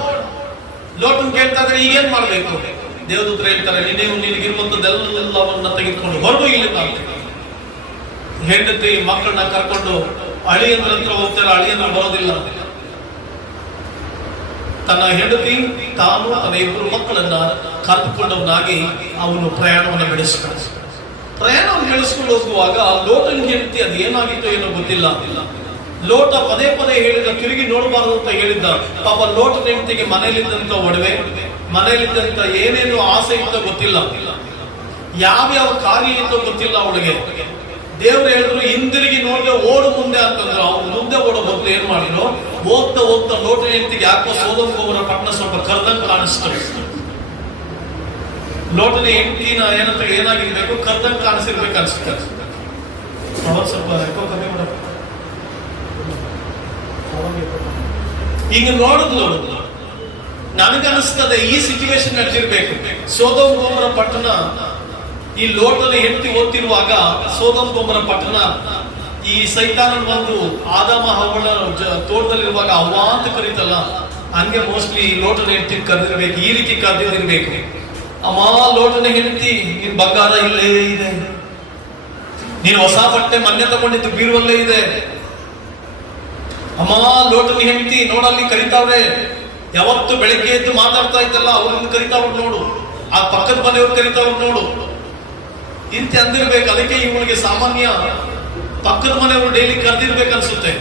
ಲೋಟನ್ ಕೇಳ್ತಾ ಇದ್ರೆ ಈಗೇನ್ ಮಾಡ್ಬೇಕು? ದೇವದೂತರು ಹೇಳ್ತಾರೆ, ನಿನಗಿರುವಂತದ್ದೆಲ್ಲವನ್ನ ತೆಗೆದುಕೊಂಡು ಹೊರಡು ಇಲ್ಲಿಂದ. ಹೆಂಡತಿ ಮಕ್ಕಳನ್ನ ಕರ್ಕೊಂಡು ಅಳಿಯಂದ್ರ ಹತ್ರ ಹೋಗ್ತಾರೆ, ಅಳಿಯಂದ್ರ ಬರೋದಿಲ್ಲ. ತನ್ನ ಹೆಂಡತಿ, ತಾನು, ತನ್ನ 2 ಮಕ್ಕಳನ್ನ ಕರೆದುಕೊಂಡವನಾಗಿ ಅವನು ಪ್ರಯಾಣವನ್ನು ಬೆಳೆಸ್ತಾನೆ. ಪ್ರಯಾಣವನ್ನು ಬೆಳೆಸ್ಕೊಂಡು ಹೋಗುವಾಗ ಲೋಟನ ಹೆಂಡತಿ ಅದು ಏನಾಗಿತ್ತು ಏನೋ ಗೊತ್ತಿಲ್ಲ. ಲೋಟ ಪದೇ ಪದೇ ಹೇಳಿದ, ತಿರುಗಿ ನೋಡಬಾರದು ಅಂತ ಹೇಳಿದ್ದ. ಪಾಪ ಲೋಟನ ಹೆಂಡತಿಗೆ ಮನೆಯಲ್ಲಿದ್ದಂತ ಒಡವೆ, ಮನೆಯಲ್ಲಿದ್ದಂತ ಏನೇನು ಆಸೆ ಇತ್ತೋ ಗೊತ್ತಿಲ್ಲ, ಯಾವ್ಯಾವ ಕಾರ್ಯ ಇತ್ತೋ ಗೊತ್ತಿಲ್ಲ ಅವಳಿಗೆ. ದೇವ್ರು ಹೇಳಿದ್ರು ಹಿಂದಿರುಗಿ ನೋಡಿದ್ರೆ ಓಡು ಮುಂದೆ ಅಂತಂದ್ರು. ಅವ್ರು ಮುಂದೆ ಓಡೋ ಬದಲು ಏನ್ ಮಾಡಿದ್ರು, ಹೋಗ್ತಾ ಹೋಗ್ತಾ ಲೋಟನ ಹೆಂಡತಿಗೆ ಯಾಕೋ ಸೋದೋಮ್ ಗೊಮೋರ ಪಟ್ಟಣ ಸ್ವಲ್ಪ ಕರ್ದಂಗ್ ಕಾಣಿಸ್ತಾರೆ. ಲೋಟನ ಹೆಂಡತಿನ ಏನಾಗಿರ್ಬೇಕು, ಕರ್ದಂಗ್ ಕಾಣಿಸಿರ್ಬೇಕು ಅನ್ಸುತ್ತೆ. ಸ್ವಲ್ಪ ಕಮ್ಮಿ ಮಾಡಬೇಕು. ಹಿಂಗ ನೋಡಿದ್ಲು, ನನಗನ್ನಿಸ್ತದೆ ಈ ಸಿಚುವೇಶನ್ ನಡೆದಿರ್ಬೇಕು. ಸೋದೋಮ್ ಗೊಮೋರ ಪಟ್ಟಣ, ಈ ಲೋಟನ ಹೆಂಡತಿ ಓದ್ತಿರುವಾಗ ಸೋದೋಮ್ ಗೊಮೋರ ಪಟ್ಟಣ ಈ ಸೈತಾನನ ಒಂದು ಆದಾಮ ಹವ್ವಳ ತೋಟದಲ್ಲಿರುವಾಗ ಅವ್ವ ಅಂತ ಕರೀತಲ್ಲ, ಹಂಗೆ ಮೋಸ್ಟ್ಲಿ ಈ ಲೋಟನ ಹೆಂಡತಿ ಕರೆದಿರ್ಬೇಕು, ಈ ರೀತಿ ಕರೆದಿರ್ಬೇಕು. ಅಮ್ಮ ಲೋಟನ ಹೆಂಡತಿ, ನಿನ್ ಬಂಗಾರ ಇಲ್ಲೇ ಇದೆ, ನೀನು ಹೊಸ ಬಟ್ಟೆ ಮೊನ್ನೆ ತಗೊಂಡಿದ್ದು ಬೀರುವಲ್ಲೇ ಇದೆ. ಅಮ್ಮ ಲೋಟನ ಹೆಂಡತಿ ನೋಡಲ್ಲಿ ಕರಿತಾವ್ರೆ, ಯಾವತ್ತು ಬೆಳಿಗ್ಗೆ ಎದ್ದು ಮಾತಾಡ್ತಾ ಇದ್ದಲ್ಲ ಅವ್ರನ್ನ ಕರಿತಾವ್ರು ನೋಡು, ಆ ಪಕ್ಕದ ಮನೆಯವ್ರು ಕರಿತಾವ್ರು ನೋಡು ಇಂತ ಅಂದಿರ್ಬೇಕು. ಅದಕ್ಕೆ ಇವಳಿಗೆ ಸಾಮಾನ್ಯ ಪಕ್ಕದ ಮನೆಯವರು ಡೈಲಿ ಕರೆದಿರ್ಬೇಕು ಅನ್ಸುತ್ತೆ,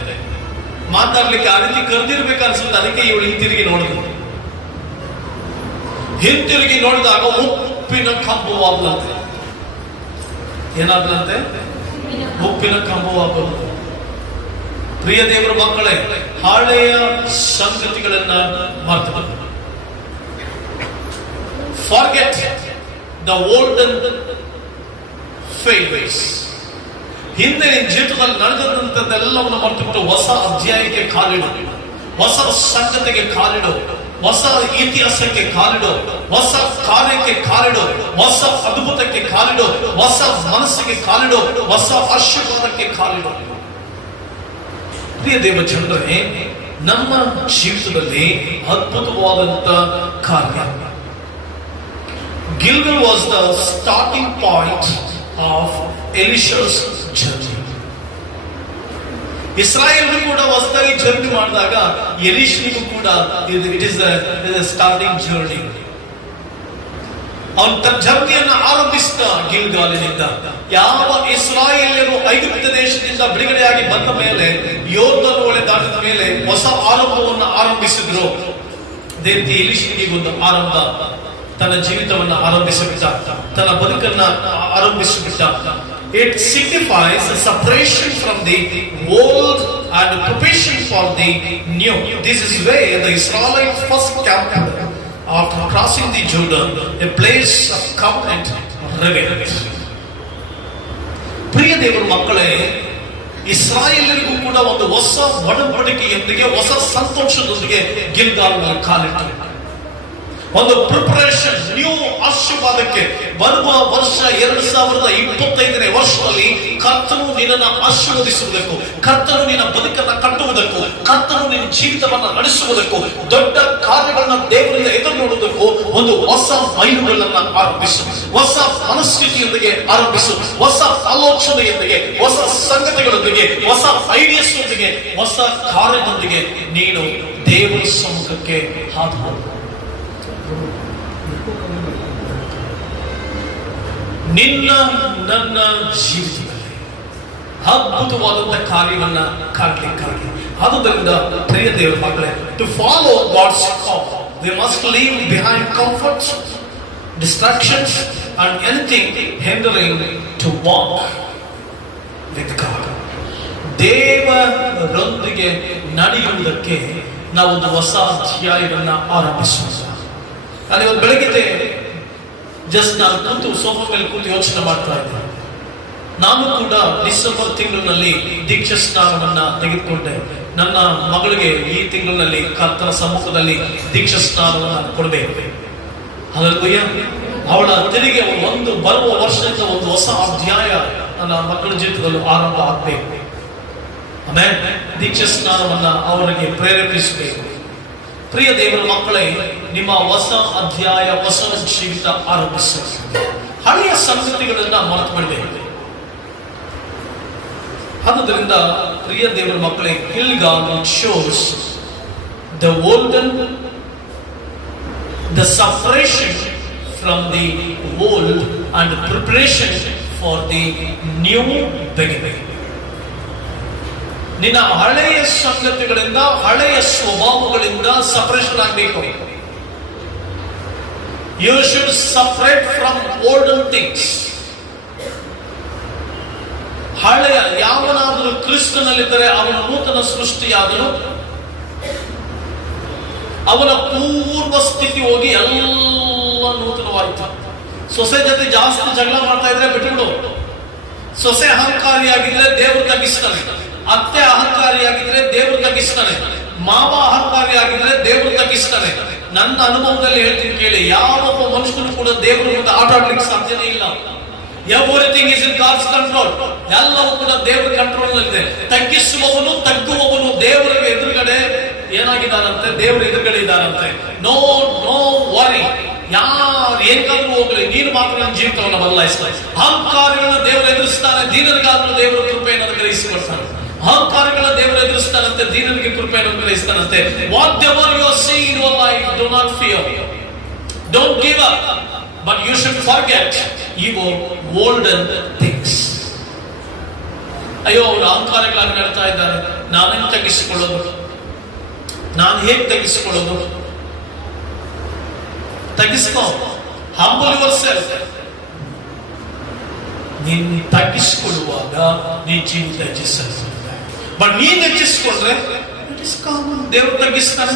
ಮಾತಾಡ್ಲಿಕ್ಕೆ ಆ ರೀತಿ ಕರೆದಿರ್ಬೇಕು ಅನ್ಸುತ್ತೆ. ಅದಕ್ಕೆ ಇವಳು ಹಿಂತಿರುಗಿ ನೋಡಿದ್ರು. ಹಿಂತಿರುಗಿ ನೋಡಿದಾಗ ಉಪ್ಪಿನ ಕಂಬವಾಗ್ಲಂತೆ. ಏನಾದ್ರಂತೆ? ಉಪ್ಪಿನ ಕಂಬವಾಗ್ಲಂತೆ. ಪ್ರಿಯ ದೇವರ ಮಕ್ಕಳೇ, ಹಳೆಯ ಸಂಗತಿಗಳನ್ನ ಮರೆತು ಫಾರ್ಗೆಟ್ ದ ಓಲ್ಡನ್ ಫೇಲ್ಯೂರ್ಸ್. ಹಿಂದೆ ಜೀವಿತದಲ್ಲಿ ನಡೆದಂತದ್ದೆಲ್ಲವನ್ನು ಮರೆತುಬಿಟ್ಟು ಹೊಸ ಅಧ್ಯಾಯಕ್ಕೆ ಕಾಲಿಡು, ಹೊಸ ಸಂಗತಿಗೆ ಕಾಲಿಡು, ಹೊಸ ಇತಿಹಾಸಕ್ಕೆ ಕಾಲಿಡು, ಹೊಸ ಕಾರ್ಯಕ್ಕೆ ಕಾಲಿಡು, ಹೊಸ ಅದ್ಭುತಕ್ಕೆ ಕಾಲಿಡು, ಹೊಸ ಮನಸ್ಸಿಗೆ ಕಾಲಿಡು, ಹೊಸ ಆಶೀರ್ವಾದಕ್ಕೆ ಕಾಲಿಡು. ಪ್ರಿಯ ದೇವ ಜನರೇ, ನಮ್ಮ ಜೀವಿತದಲ್ಲಿ ಅದ್ಭುತವಾದಂತ ಕಾರ್ಯ. Gilgal was the starting point of Elisha's journey. ಇಸ್ರಾಯೇಲ್ರು ಕೂಡ ಹೊಸದಾಗಿ ಜರ್ನಿ ಮಾಡಿದಾಗ ಎಲೀಷನಿಗೂ ಕೂಡ ಇಟ್ ಇಸ್ ಸ್ಟಾರ್ಟಿಂಗ್ ಜರ್ನಿ. ಅವನು ತನ್ನ ಜರ್ನಿಯನ್ನು ಆರಂಭಿಸಿದ ಗಿಲ್ಗಾಲಿನಿಂದ. ಯಾವ ಇಸ್ರಾಯೇಲ್ಯರು ಐಗುಪ್ತ ದೇಶದಿಂದ ಬಿಡುಗಡೆಯಾಗಿ ಬಂದ ಮೇಲೆ, ಯೋರ್ದನ್ ಹೊಳೆ ದಾಟಿದ ಮೇಲೆ ಹೊಸ ಆರಂಭವನ್ನು ಆರಂಭಿಸಿದ್ರು. ಅದೇ ರೀತಿ ಎಲೀಷನಿಗೆ ಒಂದು ಆರಂಭ, ತನ್ನ ಜೀವಿತವನ್ನು ಆರಂಭಿಸಿಬಿಟ್ಟ, ತನ್ನ ಬದುಕನ್ನ ಆರಂಭಿಸಿಬಿಟ್ಟ. It signifies a separation from the old and preparation for the new. This is where the Israelites first camped after crossing the Jordan, a place of covenant revealed. ಪ್ರಿಯ ದೇವರ ಮಕ್ಕಳೇ, ಇಸ್ರಾಯೇಲರಿಗೂ ಕೂಡ ಒಂದು ಹೊಸ ಒಡಂಬಡಿಕೆಯೊಂದಿಗೆ, ಹೊಸ ಸಂತೋಷದೊಂದಿಗೆ ಗಿಲ್ಗಾಲ್ನಲ್ಲಿ ಕಾಲಿಟ್ಟು ಒಂದು ಪ್ರಿಪರೇಷನ್, ನ್ಯೂ ಆಶೀರ್ವಾದಕ್ಕೆ. ಬರುವ ವರ್ಷ 2025ನೇ ವರ್ಷದಲ್ಲಿ ಕರ್ತನು ನಿನ್ನನ್ನು ಆಶೀರ್ವದಿಸುವುದಕ್ಕೂ, ಕರ್ತನು ನಿನ್ನ ಬದುಕನ್ನು ಕಟ್ಟುವುದಕ್ಕೂ, ಕರ್ತನು ನಿನ್ನ ಜೀವಿತವನ್ನು ನಡೆಸುವುದಕ್ಕೂ, ದೊಡ್ಡ ಕಾರ್ಯಗಳನ್ನ ದೇವರಿಂದ ಎದುರು ನೋಡುವುದಕ್ಕೂ ಒಂದು ಹೊಸ ಮೈಲುಗಳನ್ನ ಆರಂಭಿಸು, ಹೊಸ ಮನಸ್ಥಿತಿಯೊಂದಿಗೆ ಆರಂಭಿಸು, ಹೊಸ ಆಲೋಚನೆಯೊಂದಿಗೆ, ಹೊಸ ಸಂಗತಿಗಳೊಂದಿಗೆ, ಹೊಸ ಐಡಿಯಾಸ್ ಒಂದಿಗೆ, ಹೊಸ ಕಾರ್ಯದೊಂದಿಗೆ ನೀನು ದೇವರ ಸಮ್ಮುಖಕ್ಕೆ ಹಾದು. ನಿನ್ನ ನನ್ನ ಜೀವಿತದಲ್ಲಿ ಅದ್ಭುತವಾದಂತಹ ಕಾರ್ಯವನ್ನ ಕಾಣಲಿಕ್ಕಾಗಿ. ಆದುದರಿಂದ ಪ್ರಿಯ ದೇವರ ಮಕ್ಕಳೇ, to follow God's call we must leave behind comforts, distractions and anything hindering to walk with God. ದೇವರೊಂದಿಗೆ ನಡೆಯುವುದಕ್ಕೆ ನಾವೊಂದು ಹೊಸ ಅಧ್ಯಾಯವನ್ನ ಆರಂಭಿಸೋಣ. ನಾನು ಇವತ್ತು ಬೆಳಗ್ಗೆ ಜಸ್ಟ್ ನಾನು ಕೂತು ಸೋಫಾ ಮೇಲೆ ಕೂತು ಯೋಚನೆ ಮಾಡ್ತಾ ಇದ್ದೆ. ನಾನು ಕೂಡ ಡಿಸೆಂಬರ್ ತಿಂಗಳಿನಲ್ಲಿ ದೀಕ್ಷಾ ಸ್ನಾನವನ್ನ ತೆಗೆದುಕೊಂಡೆ. ನನ್ನ ಮಗಳಿಗೆ ಈ ತಿಂಗಳಿನಲ್ಲಿ ಕರ್ತನ ಸಮ್ಮುಖದಲ್ಲಿ ದೀಕ್ಷಾ ಸ್ನಾನವನ್ನು ಕೊಡಬೇಕು. ಹಲ್ಲೆಲೂಯಾ. ಅವಳ ತಿರುಗಿ ಒಂದು ಬರುವ ವರ್ಷದಿಂದ ಒಂದು ಹೊಸ ಅಧ್ಯಾಯ ನನ್ನ ಮಕ್ಕಳ ಜೀವಿತದಲ್ಲಿ ಆರಂಭ ಆಗಬೇಕು. ಆಮೇಲೆ ದೀಕ್ಷಾ ಸ್ನಾನವನ್ನ ಅವರಿಗೆ ಪ್ರೇರೇಪಿಸಬೇಕು. ಪ್ರಿಯ ದೇವರ ಮಕ್ಕಳೇ, ನಿಮ್ಮ ಹೊಸ ಅಧ್ಯಾಯ, ಹೊಸ ಜೀವಿತ ಆರಂಭಿಸಬೇಕು. ಹಳೆಯ ಸಂಗತಿಗಳನ್ನ ಮರೆತು ಬಿಡಬೇಕು. ಆದುದರಿಂದ ಪ್ರಿಯ ದೇವರ ಮಕ್ಕಳೇ, Gilgal shows the olden, the separation from the old and preparation for the new beginning. ನಿನ್ನ ಹಳೆಯ ಸಂಗತಿಗಳಿಂದ, ಹಳೆಯ ಸ್ವಭಾವಗಳಿಂದ ಸಪರೇಷನ್ ಆಗಬೇಕು. You should separate from olden things. ಹಳೆಯ ಯಾವನಾದರೂ ಕ್ರಿಸ್ತನಲ್ಲಿದ್ದರೆ ಅವನ ನೂತನ ಸೃಷ್ಟಿಯಾಗಲು ಅವನ ಪೂರ್ವ ಸ್ಥಿತಿ ಹೋಗಿ ಎಲ್ಲ ನೂತನವಾಯಿತು. ಸೊಸೆ ಜೊತೆ ಜಾಸ್ತಿ ಜಗಳ ಮಾಡ್ತಾ ಇದ್ರೆ ಬಿಟ್ಬಿಡು. ಸೊಸೆ ಅಹಂಕಾರಿಯಾಗಿದ್ರೆ ದೇವರು ತಗ್ಗಿಸ್ತಾನೆ. ಅತ್ತೆ ಅಹಂಕಾರಿಯಾಗಿದ್ರೆ ದೇವರು ತಗ್ಗಿಸ್ತಾನೆ. ಮಾವ ಅಹಂಕಾರಿಯಾಗಿದ್ರೆ ದೇವರು ತಗ್ಗಿಸ್ತಾನೆ. ನನ್ನ ಅನುಭವದಲ್ಲಿ ಹೇಳ್ತೀನಿ ಕೇಳಿ, ಯಾವೊಬ್ಬ ಮನುಷ್ಯನು ಕೂಡ ದೇವರು ಮುಂದೆ ಆಟ ಆಡ್ಲಿಕ್ಕೆ ಸಾಧ್ಯನೇ ಇಲ್ಲ. Everything is in God's control. ಎಲ್ಲವೂ ಕೂಡ ದೇವರ ಕಂಟ್ರೋಲ್ ನಲ್ಲಿದೆ. ತಗ್ಗಿಸುವವನು ತಗ್ಗುವವನು ದೇವರ ಎದುರುಗಡೆ ಏನಾಗಿದ್ದಾರಂತೆ, ದೇವರ ಎದುರುಗಡೆ ಇದ್ದಾರಂತೆ. ನೋ ನೋ ವರಿ, ಯಾರು ಏಕಾದ್ರೂ ಹೋಗಲಿ, ನೀನು ಮಾತ್ರ ನನ್ನ ಜೀವಿತವನ್ನು ಬದಲಾಯಿಸ್ತಾನೆ. ಅಹಂಕಾರಿಗಳನ್ನ ದೇವರು ಎದುರಿಸ್ತಾನೆ, ದೀನರಿಗಾದ್ರೂ ದೇವರ ಕೃಪೆಯನ್ನು ಅನುಗ್ರಹಿಸಿಕೊಡ್ತಾನೆ. ಅಹಂಕಾರಗಳ ದೇವರು ಎದುರಿಸ್ತಾನಂತೆ, ದೀನರಿಗೆ ಕೃಪೆಯನ್ನು ಅನುಗ್ರಹಿಸ್ತಾನಂತೆ. Whatever you see in your life, do not fear, don't give up, but you should forget your olden things. ಅಯ್ಯೋ, ಅವರು ಅಹಂಕಾರಗಳಾಗಿ ನಡ್ತಾ ಇದ್ದಾರೆ, ನಾನೇನು ತಗ್ಗಿಸಿಕೊಳ್ಳೋದು, ನಾನು ಹೇಗೆ ತಗ್ಗಿಸಿಕೊಳ್ಳೋದು? ತಗ್ಗಿಸ್ಕೋ. Humble yourself. ನೀನು ತಗ್ಗಿಸಿಕೊಳ್ಳುವಾಗ ನೀ ಜೀವಿತ ಹೆಚ್ಚಿಸಲ್ಲ. ಬಟ್ ನೀನ್ ಹೆಚ್ಚಿಸಿಕೊಂಡ್ರೆ ಇಟ್ ಇಸ್ ಕಾಮನ್. ದೇವರು ತಗ್ಗಿಸ್ತಾನೆ.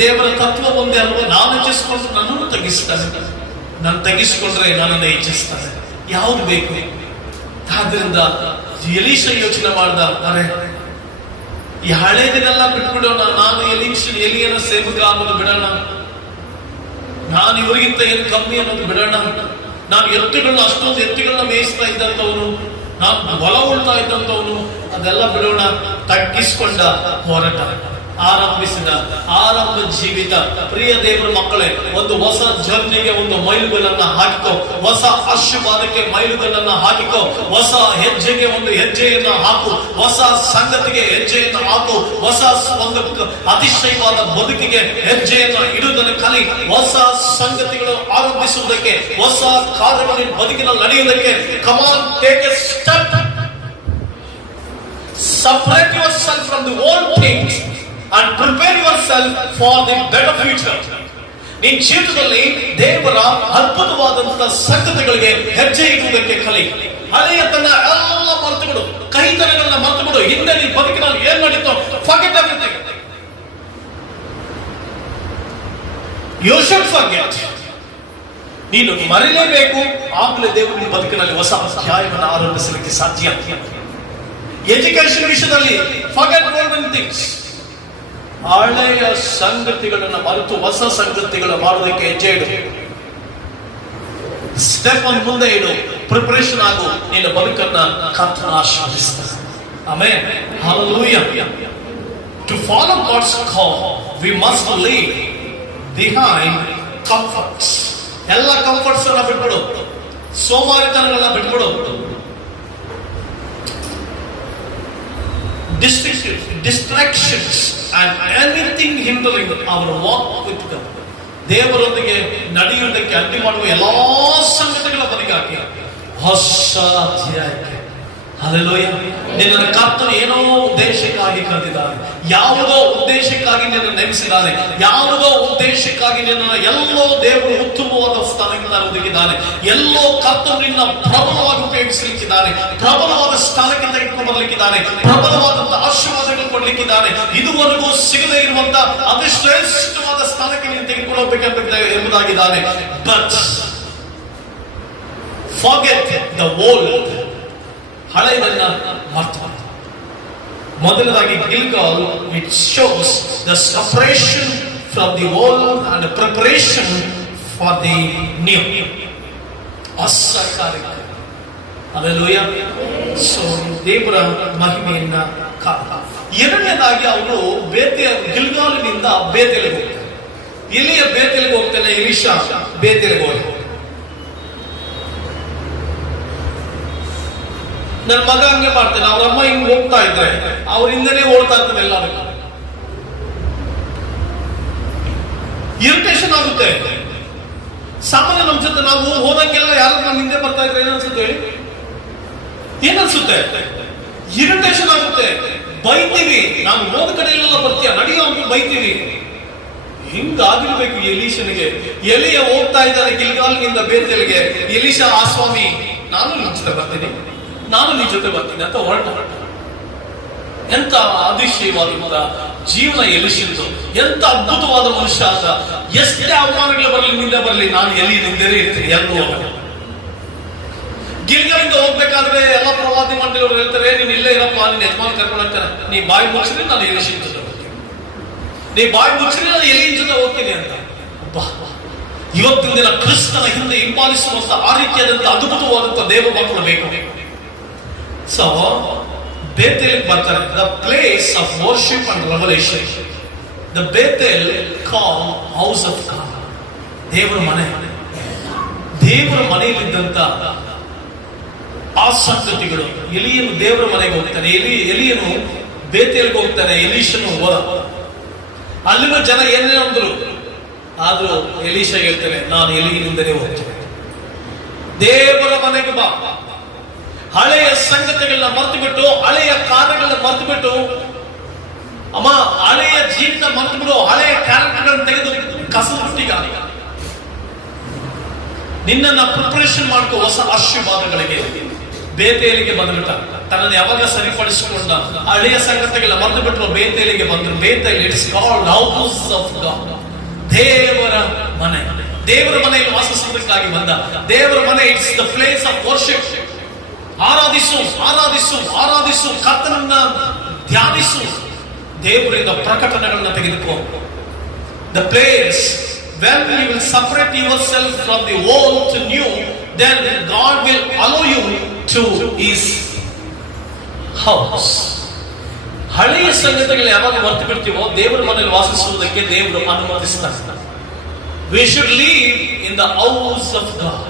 ದೇವರ ತತ್ವ ಒಂದೇ ಅಲ್ವಾ? ನಾನು ಹೆಚ್ಚಿಸಿಕೊಂಡ್ರೆ ನನ್ನನ್ನು ತಗ್ಗಿಸ್ತಾನೆ, ನಾನು ತಗ್ಗಿಸಿಕೊಂಡ್ರೆ ನನ್ನನ್ನು ಹೆಚ್ಚಿಸ್ತಾನೆ. ಯಾವ್ದು ಬೇಕು? ಆದ್ರಿಂದ ಎಲೀಷ ಯೋಚನೆ ಮಾಡ್ದ, ಅರೆ ಈ ಹಳೇದಿನೆಲ್ಲ ಬಿಟ್ಬಿಡೋಣ, ನಾನು ಎಲಿಯನ ಸೇವಕ ಅನ್ನೋದು ಬಿಡೋಣ, ನಾನು ಇವರಿಗಿಂತ ಏನು ಕಮ್ಮಿ ಅನ್ನೋದು ಬಿಡೋಣ, ನಾನು ಎತ್ತುಗಳನ್ನ ಅಷ್ಟೊಂದು ಎತ್ತುಗಳನ್ನ ಮೇಯಿಸ್ತಾ ಇದ್ದಂಥವನು, ನಾನು ಹೊಲ ಉಳ್ತಾ ಇದ್ದಂಥವನು, ಅದೆಲ್ಲ ಬಿಡೋಣ. ತಗ್ಗಿಸ್ಕೊಂಡ, ಹೋರಾಟ ಆರಂಭಿಸಿದ, ಆರಂಭ ಜೀವಿತ. ಪ್ರಿಯ ದೇವರ ಮಕ್ಕಳೇ, ಒಂದು ಹೊಸ ಜರ್ನಿಗೆ ಒಂದು ಮೈಲುಗಲ್ಲನ್ನ ಹಾಕಿಕೋ, ಹೊಸ ಆಶೀರ್ವಾದಕ್ಕೆ ಮೈಲುಗಲ್ಲನ್ನ ಹಾಕಿಕೋ, ಹೊಸ ಹೆಜ್ಜೆಗೆ ಒಂದು ಹೆಜ್ಜೆಯನ್ನ ಹಾಕು, ಹೊಸ ಸಂಗತಿಗೆ ಹೆಜ್ಜೆಯನ್ನು ಹಾಕು, ಹೊಸ ಒಂದು ಅತಿಶಯವಾದ ಬದುಕಿಗೆ ಹೆಜ್ಜೆಯನ್ನು ಇಡುವುದನ್ನು ಕಲಿ. ಹೊಸ ಸಂಗತಿಗಳು ಆರಂಭಿಸುವುದಕ್ಕೆ, ಹೊಸ ಕಾರ್ಯಗಳು ಬದುಕಿನಲ್ಲಿ ನಡೆಯುವುದಕ್ಕೆ, come on, take a step. Separate yourself from the old things and prepare yourself for the better future. ನಿನ್ನ ಜೀವಿತದಲ್ಲಿ ದೇವರ ಅದ್ಭುತವಾದಂತಹ ಸಂಗತಿಗಳಿಗೆ ಹೆಜ್ಜೆ ಇಡುವುದಕ್ಕೆ ಕಲಿ. ಹಳೆಯತನ ಎಲ್ಲ ಮರೆತುಬಿಡು, ಕಹಿತನಗಳನ್ನ ಮರೆತುಬಿಡು. ಹಿಂದೆ ನೀ ಬದುಕಿನಲ್ಲಿ ಏನ್ ನಡೀತೋ forget everything. You should forget. ನೀನು ಮರೆಯಲೇಬೇಕು. ಆಗಲೇ ದೇವರು ನಿನ್ನ ಬದುಕಿನಲ್ಲಿ ಹೊಸ ಅಧ್ಯಾಯವನ್ನು ಆರಂಭಿಸಲಿಕ್ಕೆ ಸಾಧ್ಯ. ಎಜುಕೇಶನ್ ವಿಷಯದಲ್ಲಿ ಫರ್ಗೆಟ್ ಓಲ್ಡನ್ ಥಿಂಗ್ಸ್. ಹಳೆಯ ಸಂಗತಿಗಳನ್ನು ಮರೆತು ಹೊಸ ಸಂಗತಿಗಳು ಮಾಡೋದಕ್ಕೆ ಹೆಜ್ಜೆ ಇಡು. ಸ್ಟೆಪ್ ಒಂದು ಮುಂದೆ ಇಡು, ಪ್ರಿಪರೇಷನ್ ಆಗು. ನಿನ್ನ ಬದುಕನ್ನ ಕರ್ತನ ಆಶೀರ್ವದಿಸ್ತಾನೆ. Amen, hallelujah. To follow God's call, we must leave behind comforts. ಎಲ್ಲ ಕಂಫರ್ಟ್ಸ್ ಅನ್ನ ಬಿಟ್ಬಿಡು, ಸೋಮಾರಿತನಗಳನ್ನ ಬಿಟ್ಬಿಡು, distractions and anything hindering our walk with God. ದೇವರೊಂದಿಗೆ ನಡೆಯುವುದಕ್ಕೆ ಅಡ್ಡಿ ಮಾಡುವ ಎಲ್ಲಾ ಸಂಗತಿಗಳ ಬದಿಗಾಗಿ ಹೊಸ ಅಧ್ಯಾಯಕ್ಕೆ. ಹಲ್ಲೆಲೂಯಾ. ನಿನ್ನ ಕರ್ತನು ಏನೋ ಉದ್ದೇಶಕ್ಕಾಗಿ ಕರೆದಿದ್ದಾನೆ, ಯಾವುದೋ ಉದ್ದೇಶಕ್ಕಾಗಿ ನಿನ್ನ ನೇಮಿಸಿದ್ದಾನೆ, ಯಾವುದೋ ಉದ್ದೇಶಕ್ಕಾಗಿ ನಿನ್ನ ಎಲ್ಲೋ ದೇವರು ಉತ್ತಮವಾದ ಸ್ಥಾನಕ್ಕೆ ಒದಗಿದ್ದಾನೆ. ಎಲ್ಲೋ ಕರ್ತನು ನಿನ್ನ ಪ್ರಬಲವಾಗಿ ಉಪಯೋಗಿಸಲಿಕ್ಕಿದ್ದಾನೆ, ಪ್ರಬಲವಾದ ಸ್ಥಾನಕ್ಕೆ ತೆಗೆದುಕೊಂಡು ಬರಲಿಕ್ಕಿದ್ದಾನೆ, ಪ್ರಬಲವಾದಂತಹ ಆಶೀರ್ವಾದಗಳು ಕೊಡ್ಲಿಕ್ಕಿದ್ದಾನೆ. ಇದುವರೆಗೂ ಸಿಗದೇ ಇರುವಂತ ಅತಿ ಶ್ರೇಷ್ಠವಾದ ಸ್ಥಾನಕ್ಕೆ ನೀನು ತೆಗೆದುಕೊಳ್ಳಬೇಕಂತ ಎಂಬುದಾಗಿದ್ದಾನೆ. But forget the old. ಹಳೆಯದನ್ನ ಮರೆತು. ಮೊದಲದಾಗಿ Gilgal, it shows the separation from the old and preparation for the new. ಹೊಸ ಕಾರ್ಯ. ಹಲ್ಲೆಲೂಯಾ. ಸೊ ದೇವರ ಮಹಿಮೆಯನ್ನ ಕಾಣ. ಎರಡನೇದಾಗಿ ಅವರು ಗಿಲ್ಗಾಲಿನಿಂದ ಬೇತೇಲಿಗೆ ಹೋಗ್ತಾರೆ. ಎಲಿಯ ಬೇತೇಲಿಗೆ ಹೋಗ್ತಾನೆ, ಎಲೀಷಾ ಬೇತೇಲಿಗೆ ಹೋಗ್ತಾನೆ. ನನ್ನ ಮಗ ಹಂಗೆ ಮಾಡ್ತಾನೆ, ಅವ್ರ ಅಮ್ಮ ಹಿಂಗ್ ಹೋಗ್ತಾ ಇದ್ರೆ ಅವ್ರ ಹಿಂದೆನೆ ಓಡ್ತಾ ಇರ್ತಾನೆ. ಎಲ್ಲರಿಗೂ ಇರಿಟೇಷನ್ ಆಗುತ್ತೆ. ಸಾಮಾನ್ಯ ನಮ್ಮ ಜೊತೆ ನಾವು ಹೋದಂಗೆಲ್ಲ ಯಾರು ನಮ್ಮ ಹಿಂದೆ ಬರ್ತಾ ಇದ್ರೆ ಏನನ್ಸುತ್ತೆ ಹೇಳಿ? ಏನನ್ಸುತ್ತೆ? ಇರಿಟೇಷನ್ ಆಗುತ್ತೆ, ಬೈತೀವಿ. ನಾವು ಹೋದ ಕಡೆಯಲ್ಲೆಲ್ಲ ಬರ್ತೀಯ ನಡೆಯೋ ಅಂತ ಬೈತೀವಿ. ಹಿಂಗಾಗಿರ್ಬೇಕು ಎಲೀಶನಿಗೆ. ಎಲಿಯ ಹೋಗ್ತಾ ಇದ್ದಾರೆ ಗಿಲ್ಗಾಲ್ನಿಂದ ಬೇತೇಲಿಗೆ. ಎಲೀಶ, ಆ ಸ್ವಾಮಿ ನಾನು ನಿನ್ ಜೊತೆ ಬರ್ತೀನಿ, ನಾನು ನಿನ್ ಜೊತೆ ಬರ್ತೀನಿ ಅಂತ ಹೊರಟ. ಎಂತ ಅತಿಶಯವಾದ ಜೀವನ ಎಲಿಶಿಂದು, ಎಂತ ಅದ್ಭುತವಾದ ಮನುಷ್ಯ ಅಂತ. ಎಷ್ಟೇ ಅವಮಾನಗಳು ಬರಲಿ, ನಿಂದೆ ಬರಲಿ, ನಾನು ಎಲ್ಲಿ ನಿಂದೇನೆ ಇರ್ತೀನಿ. ಎಲ್ಲೂ ಗಿಲ್ಗಾಲಿಂದ ಹೋಗ್ಬೇಕಾದ್ರೆ ಎಲ್ಲ ಪ್ರವಾದಿ ಮಂಡಳಿಯವರು ಹೇಳ್ತಾರೆ, ನೀನ್ ಇಲ್ಲೇ ಇರಪ್ಪ, ನಿನ್ನ ಯಜಮಾನ್ ಕರ್ಕೊಂಡು ಹೋಗ್ತಾರೆ. ನೀ ಬಾಯಿ ಮುಚ್ಚಿದ್ರೆ ನಾನು ಎಲಿಶಿನ ಜೊತೆ ಹೋಗ್ತೀನಿ, ನೀ ಬಾಯಿ ಮುಚ್ಚಿದ್ರೆ ನಾನು ಎಲಿನ ಜೊತೆ ಹೋಗ್ತೀನಿ ಅಂತ. ಇವತ್ತಿನ ದಿನ ಕ್ರಿಸ್ತನ ಹಿಂದೆ ಹಿಂಬಾಲಿಸುವಂತ ಆ ರೀತಿಯಾದಂತ ಅದ್ಭುತವಾದಂತ ದೇವ ಮಕ್ಕಳು ಬೇಕು. ಸೊ ಬೇತೇಲ್ ಬರ್ತಾರೆ. The place of worship and revelation. The Bethel call house of God, ದೇವರ ಮನೆ. ದೇವರ ಮನೆಯಲ್ಲಿದ್ದಂತ ಆ ಸಂಗತಿಗಳು. ಎಲಿಯನು ದೇವರ ಮನೆಗೆ ಹೋಗ್ತಾನೆ, ಎಲಿಯನು ಬೇತೇಲ್ಗೆ ಹೋಗ್ತಾನೆ, ಎಲೀಶನು ಹೋದ. ಅಲ್ಲಿನ ಜನ ಏನೇ ಅಂದ್ರು, ಆದ್ರೂ ಎಲೀಶ ಹೇಳ್ತಾನೆ, ನಾನು ಎಲಿಯಿಂದಲೇ ಹೋಗ್ತೇನೆ. ದೇವರ ಮನೆಗೆ ಬಾ. ಹಳೆಯ ಸಂಗತಿಗಳನ್ನ ಮರೆತು ಬಿಟ್ಟು, ಹಳೆಯ ಕಾರ್ಯಗಳನ್ನ ಮರೆತು ಬಿಟ್ಟು, ಅಮ್ಮ ಹಳೆಯ ಜೀವಿತ ಮರೆತು ಬಿಡು, ಹಳೆಯ ಕ್ಯಾರೆಕ್ಟರ್ಗಳನ್ನು ತೆಗೆದು ಕಸದ ಬುಟ್ಟಿಗ ನಿನ್ನನ್ನ ಪ್ರಿಪರೇಷನ್ ಮಾಡ್ಕೋ ಹೊಸ ಆಶೀರ್ವಾದಗಳಿಗೆ. ಬೇತೇಲಿಗೆ ಬಂದ್ಬಿಟ್ಟ, ತನ್ನನ್ನು ಯಾವಾಗ ಸರಿಪಡಿಸಿಕೊಂಡ. ಹಳೆಯ ಸಂಗತಿಗಳ ಮರೆತು ಬಿಟ್ಟು ಬೇತೇಲಿಗೆ ಬಂದ್ರು. Bethel, it's called house of God, ದೇವರ ಮನೆ. ದೇವರ ಮನೆಯಲ್ಲಿ ವಾಸಿಸುವುದಕ್ಕಾಗಿ ಬಂದ. ದೇವರ ಮನೆ, it's the place of worship. ಆರಾಧಿಸು, ಆರಾಧಿಸು, ಆರಾಧಿಸು, ಕರ್ತನನ್ನ ಧ್ಯಾನಿಸು, ದೇವರಿಂದ ಪ್ರಕಟಣೆಗಳನ್ನ ತೆಗೆದುಕೋ. The place when you will separate yourself from the old to new, then God will allow you to his house. ಹಳೆಯ ಸಂಗತಿಗಳು ಯಾವಾಗ ಮರೆತು ಬಿಡ್ತೀವೋ, ದೇವರ ಮನೆಯಲ್ಲಿ ವಾಸಿಸುವುದಕ್ಕೆ ದೇವರು ಅನುಮತಿಸ್ತಾರೆ. We should live in the house of God.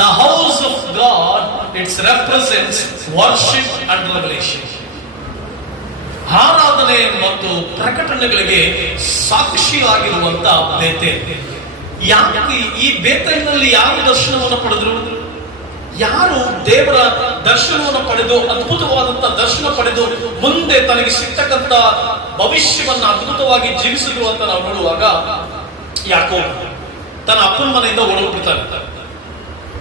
The house of God, it represents worship and revelation. ಆರಾಧನೆ ಮತ್ತು ಪ್ರಕಟಣೆಗಳಿಗೆ ಸಾಕ್ಷಿಯಾಗಿರುವಂತ Bethel. ಯಾಕೆ ಈ ಬೇತೇಲಿನಲ್ಲಿ ಯಾರು ದರ್ಶನವನ್ನು ಪಡೆದ್ರು? ಯಾರು ದೇವರ ದರ್ಶನವನ್ನು ಪಡೆದು, ಅದ್ಭುತವಾದಂತ ದರ್ಶನ ಪಡೆದು, ಮುಂದೆ ತನಗೆ ಸಿಗ್ತಕ್ಕಂತ ಭವಿಷ್ಯವನ್ನ ಅದ್ಭುತವಾಗಿ ಜೀವಿಸಿದ್ರು ಅಂತ ನಾವು ನೋಡುವಾಗ, ಯಾಕೋಬ ತನ್ನ ಅಪ್ಪನ ಮನೆಯಿಂದ ಓಡೋಗ್ಬಿಡ್ತಾನೆ.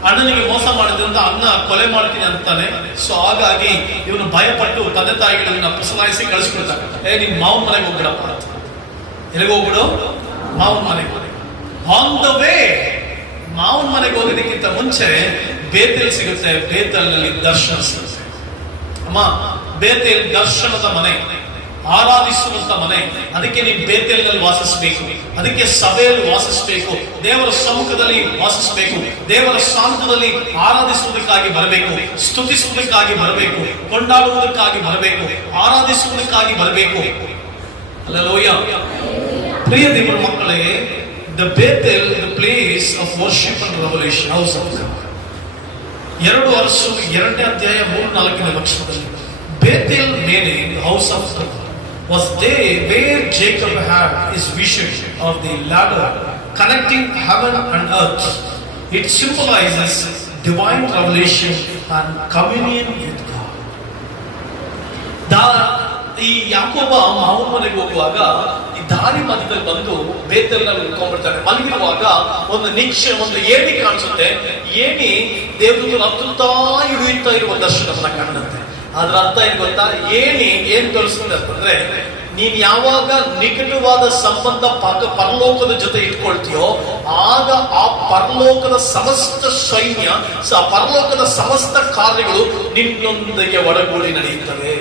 ಅಣ್ಣನಿಗೆ ಮೋಸ ಮಾಡಿದ್ರಿಂದ ಅಣ್ಣ ಕೊಲೆ ಮಾಡ್ತೀನಿ ಅಂತಾನೆ. ಸೊ ಹಾಗಾಗಿ ಇವನು ಭಯಪಟ್ಟು ತಂದೆ ತಾಯಿಗಳನ್ನ ಪುಸಲಾಯಿಸಿ ಕಳಿಸ್ಬಿಡ್ತಾನೆ. ನಿಮ್ ಮಾವನ ಮನೆಗೆ ಹೋಗ್ಬಿಡಪ್ಪ ಅಂತ. ಎಲ್ಲಿಗೆ ಹೋಗ್ಬಿಡು? ಮಾವನ ಮನೆಗೆ. ಆನ್ ದ ವೇ ಮಾವನ ಮನೆಗೆ ಹೋಗೋದಕ್ಕಿಂತ ಮುಂಚೆ ಬೇತೇಲ್ ಸಿಗುತ್ತೆ. ಬೇತೇಲ್ನಲ್ಲಿ ದರ್ಶನ ಸಿಗುತ್ತೆ. ಅಮ್ಮ, ಬೇತೇಲ್ ದರ್ಶನದ ಮನೆ, ಆರಾಧಿಸುವಂತ ಮನೆ. ಅದಕ್ಕೆ ನೀವು ಬೇತೇಲಿನಲ್ಲಿ ವಾಸಿಸಬೇಕು, ಅದಕ್ಕೆ ಸಭೆಯಲ್ಲಿ ವಾಸಿಸಬೇಕು, ದೇವರ ಸಮ್ಮುಖದಲ್ಲಿ ವಾಸಿಸಬೇಕು, ದೇವರ ಸಾನ್ನಿಧ್ಯದಲ್ಲಿ ಆರಾಧಿಸುವುದಕ್ಕಾಗಿ ಬರಬೇಕು, ಸ್ತುತಿಸುವುದಕ್ಕಾಗಿ ಬರಬೇಕು, ಕೊಂಡಾಡುವುದಕ್ಕಾಗಿ ಬರಬೇಕು, ಆರಾಧಿಸುವುದಕ್ಕಾಗಿ ಬರಬೇಕು. ಹಲ್ಲೆಲೂಯಾ. ಪ್ರಿಯ ದೇವರ ಮಕ್ಕಳೇ, the Bethel, the place of worship and revelation, house of god. 2 ವರ್ಷ 2ನೇ ಅಧ್ಯಾಯ 3-4ನೇ ವಚನದಲ್ಲಿ Bethel meaning house of God was there where Jacob had his vision of the ladder connecting heaven and earth. It symbolizes divine revelation and communion with God. ಈ ಯಾಕೋಬ ಮಾವನ ಮನೆಗೆ ಹೋಗುವಾಗ ಈ ದಾರಿ ಮಧ್ಯದಲ್ಲಿ ಬಂದು ಬೇತೇಲ್ನಲ್ಲಿ ಉಳ್ಕೊಂಡ್ಬಿಡ್ತಾನೆ. ಮಲಗಿರುವಾಗ ಒಂದು ನಿರೀಕ್ಷೆ, ಒಂದು ಏಣಿ ಕಾಣಿಸುತ್ತೆ. ಏಣಿ ದೇವದೂತರು ಹತ್ತುತ್ತಾ ಹಿಡಿಯುತ್ತಾ ಇರುವ ದರ್ಶನವನ್ನ ಕಾಣುತ್ತೆ. ಅದ್ರ ಅರ್ಥ ಏನ್ ಗೊತ್ತಾ? ಏನ್ ತೋರಿಸ್ತದೆ ಅಂತಂದ್ರೆ, ನೀನ್ ಯಾವಾಗ ನಿಕಟವಾದ ಸಂಬಂಧ ಪರಲೋಕದ ಜೊತೆ ಇಟ್ಕೊಳ್ತೀಯೋ, ಆಗ ಆ ಪರಲೋಕದ ಸಮಸ್ತ ಸೈನ್ಯ, ಪರಲೋಕದ ಸಮಸ್ತ ಕಾರ್ಯಗಳು ನಿನ್ನೊಂದಿಗೆ ಒಡಗೂಡಿ ನಡೆಯುತ್ತವೆ.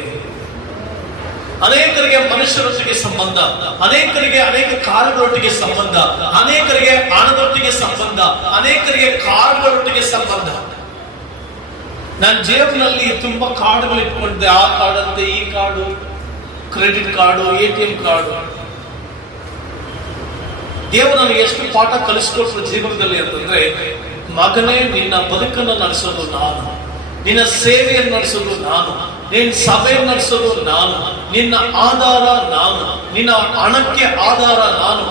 ಅನೇಕರಿಗೆ ಮನುಷ್ಯರೊಟ್ಟಿಗೆ ಸಂಬಂಧ, ಅನೇಕರಿಗೆ ಅನೇಕ ಕಾರ್ಯಗಳೊಟ್ಟಿಗೆ ಸಂಬಂಧ, ಅನೇಕರಿಗೆ ಹಣದೊಟ್ಟಿಗೆ ಸಂಬಂಧ, ಅನೇಕರಿಗೆ ಕಾರ್ಯಗಳೊಟ್ಟಿಗೆ ಸಂಬಂಧ. ನನ್ನ ಜೇಬಿನಲ್ಲಿ ತುಂಬಾ ಕಾರ್ಡ್ಗಳು ಇಟ್ಕೊಂಡಿದ್ದೆ. ಆ ಕಾರ್ಡ್ ಅಂತೆ, ಈ card, credit card, ATM card. ದೇವರು ನನಗೆ ಎಷ್ಟು ಪಾಠ ಕಲಿಸ್ಕೊಟ್ರು ಜೀವನದಲ್ಲಿ ಅಂತಂದ್ರೆ, ಮಗನೇ, ನಿನ್ನ ಬದುಕನ್ನು ನಡೆಸೋದು ನಾನು, ನಿನ್ನ ಸೇವೆಯನ್ನು ನಡೆಸೋದು ನಾನು, ನೀನ್ ಸಭೆ ನಡೆಸೋದು ನಾನು, ನಿನ್ನ ಆಧಾರ ನಾನು, ನಿನ್ನ ಹಣಕ್ಕೆ ಆಧಾರ ನಾನು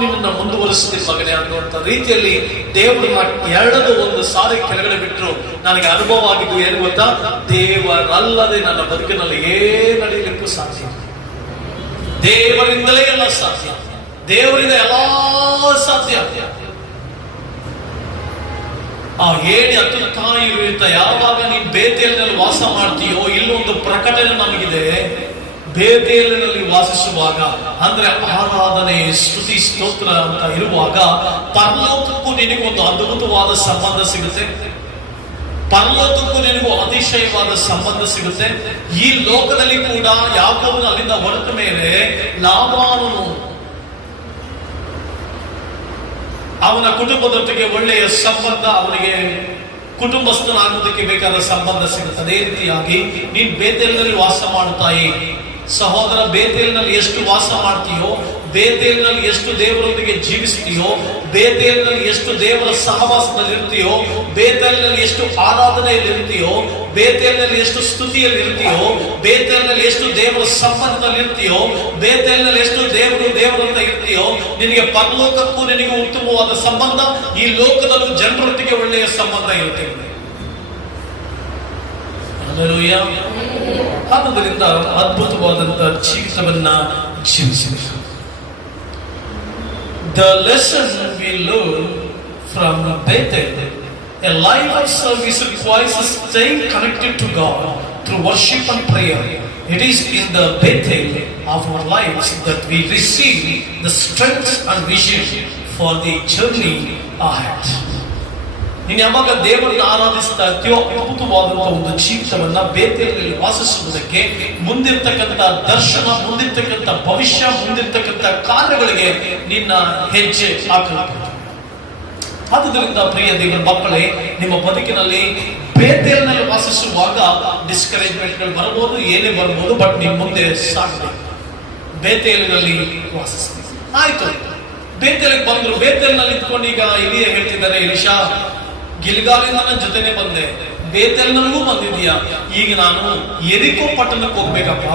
ನಿನ್ನ ಮುಂದುವರಿಸ್ತೀನಿ ಮಗನೇ ಅನ್ನುವಂಥ ರೀತಿಯಲ್ಲಿ ದೇವರನ್ನ ಎರಡದು ಒಂದು ಸಾರಿ ಕೆಳಗಡೆ ಬಿಟ್ಟರು ನನಗೆ ಅನುಭವ ಆಗಿದ್ದು ಏನು ಗೊತ್ತಾ? ದೇವರಲ್ಲದೆ ನನ್ನ ಬದುಕಿನಲ್ಲಿ ಏನ್ ನಡೆಯಲಿಕ್ಕೂ ಸಾಧ್ಯ. ದೇವರಿಂದಲೇ ಎಲ್ಲ ಸಾಧ್ಯ, ದೇವರಿಂದ ಎಲ್ಲ ಸಾಧ್ಯ. ಆ ಹೇಳಿ ಅತ್ಯುತ್ತಾಯಿ ಇರುತ್ತ ಯಾವಾಗ ನೀನ್ ಬೇತೇಲಿನಲ್ಲಿ ವಾಸ ಮಾಡ್ತೀಯೋ, ಇಲ್ಲೊಂದು ಪ್ರಕಟಣೆ ನಮಗಿದೆ. ಬೇತೇಲಿನಲ್ಲಿ ವಾಸಿಸುವಾಗ ಅಂದ್ರೆ ಆರಾಧನೆ, ಸ್ತುತಿ, ಸ್ತೋತ್ರ ಅಂತ ಇರುವಾಗ ಪರಲೋಕಕ್ಕೂ ನಿನಗೊಂದು ಅದ್ಭುತವಾದ ಸಂಬಂಧ ಸಿಗುತ್ತೆ. ಪರಲೋಕಕ್ಕೂ ನಿನಗೂ ಅತಿಶಯವಾದ ಸಂಬಂಧ ಸಿಗುತ್ತೆ. ಈ ಲೋಕದಲ್ಲಿ ಕೂಡ ಯಾಕೋಬನು ಅಲ್ಲಿಂದ ಹೊರಟ ಮೇಲೆ ಲಾಬಾನನು ಅವನ ಕುಟುಂಬದೊಟ್ಟಿಗೆ ಒಳ್ಳೆಯ ಸಂಬಂಧ, ಅವನಿಗೆ ಕುಟುಂಬಸ್ಥನಾಗುವುದಕ್ಕೆ ಬೇಕಾದ ಸಂಬಂಧ ಸಿಗುತ್ತೆ. ಅದೇ ರೀತಿಯಾಗಿ ನೀನ್ ಬೇತೇಲಿನಲ್ಲಿ ವಾಸ ಮಾಡುತ್ತಾಯಿ ಸಹೋದರ, ಬೇತೇಲಿನಲ್ಲಿ ಎಷ್ಟು ವಾಸ ಮಾಡ್ತೀಯೋ, ಬೇತೇಲಿನಲ್ಲಿ ಎಷ್ಟು ದೇವರೊಂದಿಗೆ ಜೀವಿಸ್ತೀಯೋ, ಬೇತೇಲಿನಲ್ಲಿ ಎಷ್ಟು ದೇವರ ಸಹವಾಸದಲ್ಲಿ ಇರ್ತೀಯೋ, ಬೇತೇಲಿನಲ್ಲಿ ಎಷ್ಟು ಆರಾಧನೆಯಲ್ಲಿ ಇರ್ತೀಯೋ, ಬೇತೇಲಿನಲ್ಲಿ ಎಷ್ಟು ಸ್ತುತಿಯಲ್ಲಿ ಇರ್ತೀಯೋ, ಬೇತೇಲಿನಲ್ಲಿ ಎಷ್ಟು ದೇವರ ಸಂಬಂಧದಲ್ಲಿ ಇರ್ತೀಯೋ, ಬೇತೇಲಿನಲ್ಲಿ ಎಷ್ಟು ದೇವರಂತ ಇರ್ತೀಯೋ, ನಿನಗೆ ಪರಲೋಕಕ್ಕೂ ನಿನಗೆ ಉತ್ತಮವಾದ ಸಂಬಂಧ, ಈ ಲೋಕದಲ್ಲೂ ಜನರೊಟ್ಟಿಗೆ ಒಳ್ಳೆಯ ಸಂಬಂಧ ಇರುತ್ತೆ. ಆದ್ದರಿಂದ ಅದ್ಭುತವಾದಂತಹ ಜೀವಿತವನ್ನ ಜೀವಿಸಿದೆ. The lesson we learn from Bethel, a life of service requires staying connected to God through worship and prayer. It is in the Bethel of our lives that we receive the strength and vision for the journey ahead. ನೀನು ಯಾವಾಗ ದೇವರನ್ನು ಆರಾಧಿಸ್ತಾ ಇರ್ತೀಯೋ, ಅದ್ಭುತವಾದಂತಹ ಒಂದು ಜೀವಿತವನ್ನ ಬೇತೇಲಿನಲ್ಲಿ ವಾಸಿಸುವುದಕ್ಕೆ ಮುಂದಿರ್ತಕ್ಕಂಥ ದರ್ಶನ, ಮುಂದಿರ್ತಕ್ಕಂಥ ಭವಿಷ್ಯ, ಮುಂದಿರ್ತಕ್ಕಂಥ ಕಾರ್ಯಗಳಿಗೆ ನಿನ್ನ ಹೆಜ್ಜೆ ಹಾಕಲಾಗುತ್ತೆ. ಆದುದರಿಂದ ಪ್ರಿಯ ದೇವರ ಮಕ್ಕಳೇ, ನಿಮ್ಮ ಬದುಕಿನಲ್ಲಿ ಬೇತೇಲಿನಲ್ಲಿ ವಾಸಿಸುವಾಗ ಡಿಸ್ಕರೇಜ್ಮೆಂಟ್ಗಳು ಬರಬಹುದು, ಏನೇ ಬರಬಹುದು, ಬಟ್ ನಿಮ್ಮ ಮುಂದೆ ಸಾಗಬೇಕು. ಬೇತೇಲಿನಲ್ಲಿ ವಾಸಿಸಬೇಕು. ಆಯ್ತು, ಬೇತೇಲಿಗೆ ಬಂದ್ರು. ಬೇತೇಲಿನಲ್ಲಿ ಇದ್ಕೊಂಡು ಈಗ ಇಲ್ಲಿಯೇ ಹೇಳ್ತಿದ್ದಾರೆ, ಎಲಿಷಾ ಗಿಲ್ಗಾಲಿಂದ ನನ್ನ ಜೊತೆನೆ ಬಂದೆ, ಬೇತೇಲಿನಲ್ಲಿಗೂ ಬಂದಿದೀಯಾ, ಈಗ ನಾನು ಎರಿಕೋ ಪಟ್ಟಣಕ್ಕೆ ಹೋಗ್ಬೇಕಪ್ಪ,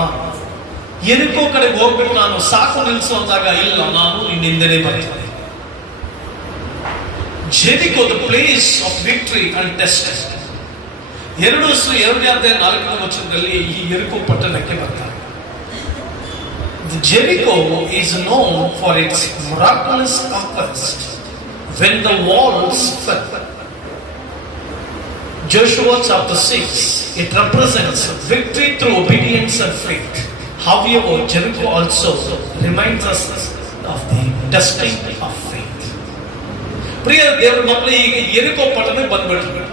ಎರಿಕೋ ಕಡೆಗೆ ಹೋಗ್ಬೇಕು, ನಾನು ಸಾಕು ನಿಲ್ಸು ಅಂದಾಗ, ಇಲ್ಲ ನಾನು ನಿನ್ನಿಂದಲೇ ಬರ್ತೇನೆ. Jericho the place of victory and test. 2:4 ವಚನದಲ್ಲಿ ಈ ಎರಿಕೋ ಪಟ್ಟಣಕ್ಕೆ ಬರ್ತಾರೆ. Jericho is known for its miraculous conquest when the walls fell. Joshua chapter 6, it represents victory through obedience and faith. However, Jericho also reminds us of the testing of faith. ಪ್ರಿಯ ದೇವರ ಮಕ್ಕಳು, ಈಗ ಎರಿಕೋ ಪಟ್ಟಣಕ್ಕೆ ಬಂದ್ಬಿಟ್ರು.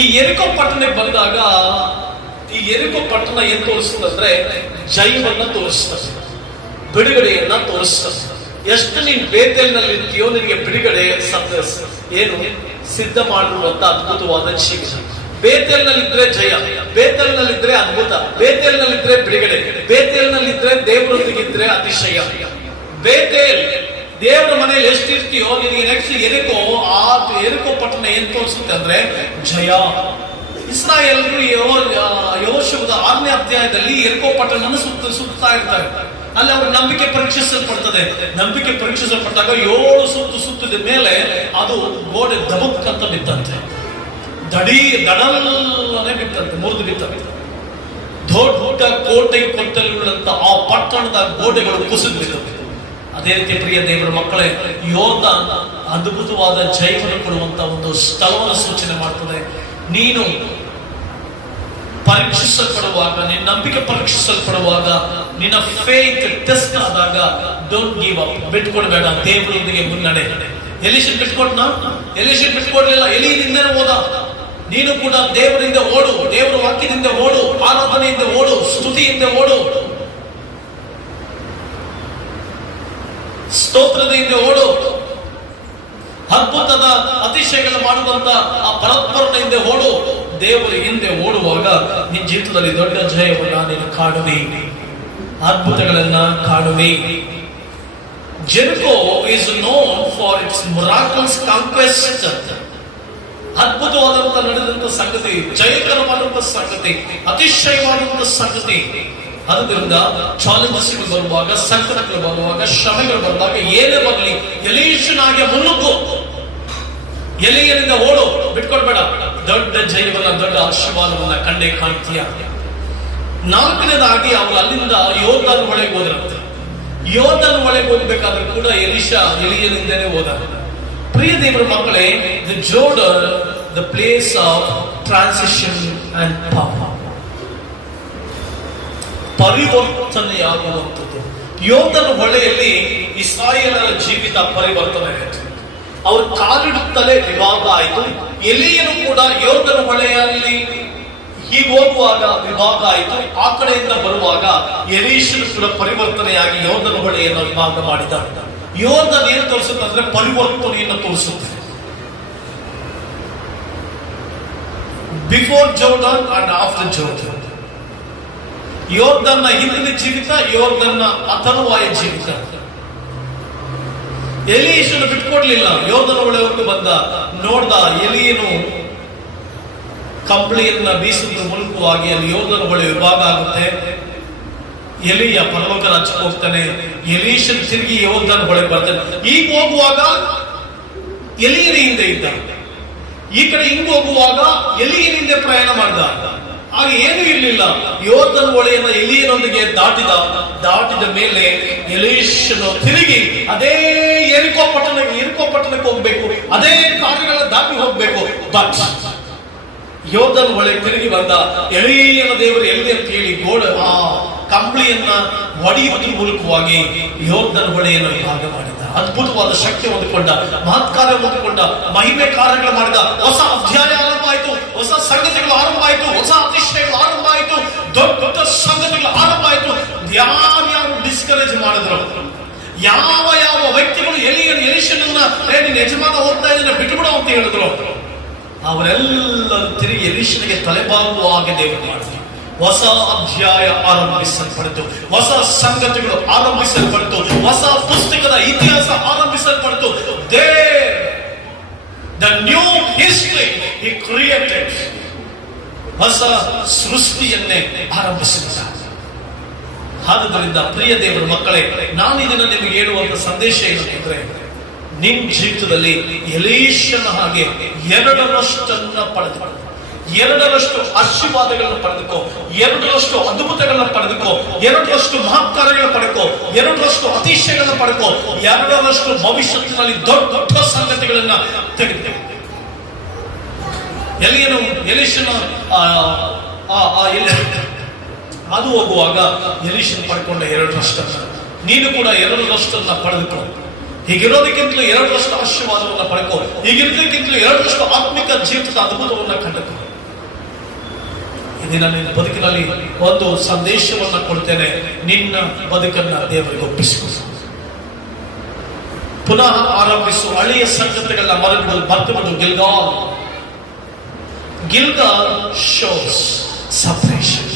ಈ ಎರಿಕೋ ಪಟ್ಟಣಕ್ಕೆ ಬಂದಾಗ ಈ ಎರಿಕೋ ಪಟ್ಟಣ ಏನ್ ತೋರಿಸ್ತಂದ್ರೆ ಜಯವನ್ನ ತೋರಿಸ್ತದೆ, ಬಿಡುಗಡೆಯನ್ನ ತೋರಿಸ್ತದೆ. ಎಷ್ಟು ನೀನ್ ಬೇತೇಲಿನಲ್ಲಿ ಇರ್ತೀಯೋ ನಿನಗೆ ಬಿಡುಗಡೆ ಏನು ಸಿದ್ಧ ಮಾಡಿರುವಂತ ಅದ್ಭುತವಾದ ಜೀವಿತ. ಬೇತೇಲಿನಲ್ಲಿದ್ರೆ ಜಯ, ಬೇತೇಲಿನಲ್ಲಿದ್ರೆ ಅದ್ಭುತ, ಬೇತೇಲಿನಲ್ಲಿದ್ರೆ ಬಿಡುಗಡೆ, ಬೇತೇಲಿನಲ್ಲಿದ್ರೆ ದೇವರೊಂದಿಗಿದ್ರೆ ಅತಿಶಯ. ಬೇತೇಲ್ ದೇವರ ಮನೆಯಲ್ಲಿ ಎಷ್ಟಿರ್ತೀಯೋ ನಿನಗೆ ನೆಕ್ಸ್ಟ್ ಎರಿಕೋ, ಆ ಎರಿಕೋ ಪಟ್ಟಣ ಏನ್ ತೋರಿಸುತ್ತೆ ಅಂದ್ರೆ ಜಯ. ಇಸ್ರಾಯೇಲರು ಯೆಹೋಶುವದ 6ನೇ ಅಧ್ಯಾಯದಲ್ಲಿ ಎರಿಕೋ ಪಟ್ಟಣವನ್ನು ಸುತ್ತಾ ಇರ್ತಾರೆ. ಅಲ್ಲಿ ಅವ್ರ ನಂಬಿಕೆ ಪರೀಕ್ಷಿಸಲ್ಪಡ್ತದೆ. ನಂಬಿಕೆ ಪರೀಕ್ಷಿಸಲ್ಪಟ್ಟಾಗ 7 ಸುತ್ತಿದ ಮೇಲೆ ಅದು ಗೋಡೆ ದಬಕ್ ಅಂತ ಬಿತ್ತಂತೆ, ದಡಲ್ಲನೆ ಬಿತ್ತಂತೆ, ಮುರಿದು ಬಿತ್ತಂತೆ. ದೊಡ್ಡ ಕೋಟೆ ಕೊಟ್ಟಲಿರುವಂತ ಆ ಪಟ್ಟಣದ ಗೋಡೆಗಳು ಕುಸಿದು ಬಿತ್ತಂತೆ. ಅದೇ ರೀತಿ ಪ್ರಿಯ ದೇವರ ಮಕ್ಕಳೇ, ಯೋಧ ಅದ್ಭುತವಾದ ಜಯವನ್ನು ಕೊಡುವಂತ ಒಂದು ಸ್ಥಳವನ್ನು ಸೂಚನೆ ಮಾಡ್ತದೆ. ನೀನು ಪರೀಕ್ಷಿಸಲ್ಪಡುವಾಗ, ನಿನ್ನ ನಂಬಿಕೆ ಪರೀಕ್ಷಿಸಲ್ಪಡುವಾಗ, ನಿನ್ನ ಫೇತ್ ಟೆಸ್ಟ್ ಆದಾಗ ಡೋಂಟ್ ಗಿವ್ ಅಪ್, ಬಿಟ್ಕೊಡ್ಬೇಡ, ದೇವರೊಂದಿಗೆ ಮುನ್ನಡೆ. ಎಲಿಷನ್ ಬಿಟ್ಕೊಡ್ನಾ? ಎಲಿಷನ್ ಬಿಟ್ಕೊಡ್ಲಿಲ್ಲ, ಎಲಿಯಿಂದ ಹೋದ. ನೀನು ಕೂಡ ದೇವರಿಂದ ಓಡು, ದೇವರ ವಾಕ್ಯದಿಂದ ಓಡು, ಆರಾಧನೆಯಿಂದ ಓಡು, ಸ್ತುತಿಯಿಂದ ಓಡು, ಸ್ತೋತ್ರದಿಂದ ಓಡು. ಅದ್ಭುತದ ಅತಿಶಯಗಳು ಮಾಡುವಂತ ಆ ಪರಸ್ಪರನ ಹಿಂದೆ ಓಡು. ದೇವರ ಹಿಂದೆ ಓಡುವಾಗ ನಿನ್ನ ಜೀವಿತದಲ್ಲಿ ದೊಡ್ಡ ಜಯವನ್ನ ನೀನು ಕಾಣುವೆ, ಅದ್ಭುತಗಳನ್ನ ಕಾಣುವೆ. Jericho is known for its miraculous conquest. ಅದ್ಭುತವಾದಂತ ನಡೆದಂತ ಸಂಗತಿ, ಜಯಕರವಾದಂತ ಸಂಗತಿ, ಅತಿಶಯವಾದಂತ ಸಂಗತಿ. ಅದರಿಂದ ಚಾಲೆಂಜಸ್ಗಳು ಬರುವಾಗ, ಸಂಕಟಗಳು ಬರುವಾಗ, ಶ್ರಮೆಗಳು ಬರುವಾಗ ಏನೇ ಬರಲಿ ಎಲೀಷನಾಗೆ ಮುನ್ನುಗ್ಗು, ಎಲೀಯನಿಂದ ಓಡು, ಬಿಟ್ಕೊಡ್ಬೇಡ. ದೊಡ್ಡ ಜಯವನ್ನ, ದೊಡ್ಡ ಆಶೀರ್ವಾದವನ್ನ ಕಂಡೇ ಕಾಣ್ತೀಯ. ನಾಲ್ಕನೇದಾಗಿ ಅವರು ಅಲ್ಲಿಂದ ಯೋರ್ದಾನ್ ಒಳಗೆ ಹೋದ್ರಂತೆ. ಯೋರ್ದಾನ್ ಒಳಗೆ ಹೋಗ್ಬೇಕಾದ್ರೂ ಕೂಡ ಎಲೀಯನಿಂದನೇ ಹೋದ. ಪ್ರಿಯ ದೇವರ ಮಕ್ಕಳೇ, the Jordan, the place of transition and power, ಪರಿವರ್ತನೆಯಾಗುವಂಥದ್ದು. ಯೋರ್ದನ್ ಹೊಳೆಯಲ್ಲಿ ಇಸ್ರಾಯೇಲರ ಜೀವಿತ ಪರಿವರ್ತನೆ ಆಯಿತು. ಅವರು ಕಾಲಿಡುತ್ತಲೇ ವಿಭಾಗ ಆಯಿತು. ಎಲೀಯನು ಕೂಡ ಯೋರ್ದನ್ ಹೊಳೆಯಲ್ಲಿ ಹೀಗೆ ಹೋಗುವಾಗ ವಿಭಾಗ ಆಯಿತು. ಆ ಕಡೆಯಿಂದ ಬರುವಾಗ ಎಲೀಷನು ಕೂಡ ಪರಿವರ್ತನೆಯಾಗಿ ಯೋರ್ದನ್ ಹೊಳೆಯನ್ನು ವಿಭಾಗ ಮಾಡಿದ. ಯೋರ್ದನ್ ಏನು ತೋರಿಸುತ್ತೆ ಅಂದ್ರೆ ಪರಿವರ್ತನೆಯನ್ನು ತೋರಿಸುತ್ತೆ. Before Jordan and after Jordan. ಯೋರ್ದನ್ನ ಹಿಂದಿನ ಜೀವಿತ, ಯೋರ್ದನ್ನ ಅಥರ್ವಾಯ ಜೀವಿತ. ಎಲೀಷನು ಬಿಟ್ಕೊಡ್ಲಿಲ್ಲ. ಯೋರ್ದನ ಒಳವರೆಗೂ ಬಂದ, ನೋಡ್ದ ಎಲೀಯನು ಕಂಬಳಿಯನ್ನ ಬೀಸುವುದರ ಮೂಲಕವಾಗಿ ಅಲ್ಲಿ ಯೋರ್ದನ ಹೊಳೆ ವಿಭಾಗ ಆಗುತ್ತೆ. ಎಲೀಯ ಪರಲೋಕ ರಾಜ್ಯಕ್ಕೆ ಹೋಗ್ತಾನೆ. ಎಲೀಷನ್ ತಿರುಗಿ ಯೋರ್ದನ ಹೊಳೆ ಬರ್ತಾನೆ. ಈಗ ಹೋಗುವಾಗ ಎಲೀಯನ ಹಿಂದೆ ಇದ್ದ, ಈ ಕಡೆ ಹಿಂಗ್ ಹೋಗುವಾಗ ಎಲೀಯನ ಹಿಂದೆ ಪ್ರಯಾಣ ಮಾಡಿದ. ಆಗ ಏನೂ ಇರಲಿಲ್ಲ. ಯೋರ್ದನ್ ಹೊಳೆಯನ್ನು ಎಲೀಯನೊಂದಿಗೆ ದಾಟಿದ ಮೇಲೆ ಎಲೀಷನು ತಿರುಗಿ ಅದೇ ಎರಿಕೋ ಪಟ್ಟಣಕ್ಕೆ ಹೋಗ್ಬೇಕು, ಅದೇ ಕಾರ್ಯಗಳ ದಾಟಿ ಹೋಗ್ಬೇಕು. ಬಟ್ ಯೋರ್ದನ್ ಹೊಳೆ ತಿರುಗಿ ಬಂದ. ಎಲೀಯನ ದೇವರು ಎಲ್ಲಿ ಅಂತ ಹೇಳಿ ಕಂಬಳಿಯನ್ನ ಒಡೆಯುವುದರ ಮೂಲಕವಾಗಿ ಯೋರ್ದನ್ ಹೊಳೆಯನ್ನು ವಿಭಾಗ ಮಾಡಿದ. ಅದ್ಭುತವಾದ ಶಕ್ತಿ ಹೊಂದಿಕೊಂಡ, ಮಹತ್ಕಾರ್ಯ ಹೊಂದಿಕೊಂಡ, ಮಹಿಮೆ ಕಾರ್ಯಗಳು ಮಾಡಿದ. ಹೊಸ ಅಧ್ಯಾಯ ಆರಂಭ ಆಯಿತು, ಹೊಸ ಸಂಗತಿಗಳು ಆರಂಭ ಆಯಿತು, ಹೊಸ ಅತಿಶಯಗಳು ಆರಂಭ ಆಯಿತು, ದೊಡ್ಡ ಸಂಗತಿಗಳು ಆರಂಭ ಆಯಿತು. ಯಾರ್ಯಾರು ಡಿಸ್ಕರೇಜ್ ಮಾಡಿದ್ರು, ಯಾವ ವ್ಯಕ್ತಿಗಳು ಎಲೀಷನನ್ನ ನೀನು ಯಜಮಾನ ಹೋಗ್ತಾ ಇದ್ದಾನೆ ಬಿಟ್ಟುಬಿಡು ಅಂತ ಹೇಳಿದ್ರು, ಅವರೆಲ್ಲರೂ ತಿರುಗಿ ಎಲೀಷನಿಗೆ ತಲೆಬಾಗುವ ಹಾಗೆ ದೇವರು ಮಾಡಿದ್ರು. ಹೊಸ ಅಧ್ಯಾಯ ಆರಂಭಿಸಲ್ಪಡಿತು, ಹೊಸ ಸಂಗತಿಗಳು ಆರಂಭಿಸಲ್ಪಡಿತು, ಹೊಸ ಪುಸ್ತಕದ ಇತಿಹಾಸ ಆರಂಭಿಸಲ್ಪಡಿತು. The new history he created. ಹೊಸ ಸೃಷ್ಟಿಯನ್ನೇ ಆರಂಭಿಸಿದ. ಆದ್ದರಿಂದ ಪ್ರಿಯ ದೇವರ ಮಕ್ಕಳೇ, ನಾನು ಇದನ್ನು ನಿಮಗೆ ಹೇಳುವಂತ ಸಂದೇಶ ಏನಂದ್ರೆ, ನಿಮ್ಮ ಜೀವಿತದಲ್ಲಿ ಎಲೀಷನ ಹಾಗೆ ಎರಡರಷ್ಟನ್ನ ಪಡೆದುಕೋ, ಎರಡರಷ್ಟು ಆಶೀರ್ವಾದಗಳನ್ನು ಪಡೆದುಕೋ, ಎರಡರಷ್ಟು ಅದ್ಭುತಗಳನ್ನ ಪಡೆದುಕೋ, ಎರಡರಷ್ಟು ಮಹತ್ಕಾರಗಳನ್ನು ಪಡೆದುಕೋ, ಎರಡರಷ್ಟು ಅತಿಶಯಗಳನ್ನು ಪಡೆದುಕೋ, ಎರಡರಷ್ಟು ಭವಿಷ್ಯತ್ತಿನಲ್ಲಿ ದೊಡ್ಡ ಸಂಗತಿಗಳನ್ನ ತೆಗೆದುಕೋ. ಎಲೀಷನ ಅದು ಹೋಗುವಾಗ ಎಲೀಷನ್ ಪಡ್ಕೊಂಡ ಎರಡರಷ್ಟನ್ನ, ನೀನು ಕೂಡ ಎರಡರಷ್ಟನ್ನ ಪಡೆದುಕೋ. ಹೀಗಿರೋದಕ್ಕಿಂತಲೂ ಎರಡರಷ್ಟು ಆಶೀರ್ವಾದವನ್ನ ಪಡೆಕೋ. ಹೀಗಿರೋದಕ್ಕಿಂತಲೂ ಎರಡರಷ್ಟು ಆತ್ಮಿಕ ಜೀವಿತದ ಅದ್ಭುತವನ್ನ ಕಂಡುಕೋ. ಇದನ್ನ ನಿನ್ನ ಬದುಕಿನಲ್ಲಿ ಒಂದು ಸಂದೇಶವನ್ನ ಕೊಡ್ತೇನೆ, ನಿನ್ನ ಬದುಕನ್ನ ದೇವರಿಗೆ ಒಪ್ಪಿಸು. ಪುನಃ ಆರಂಭಿಸು. ಹಳೆಯ ಸಂಗತಿಗಳನ್ನ ಮರೆತು ಗಿಲ್ಗಾಲ್ ಶೋಸ್ ಸಪರೇಷನ್.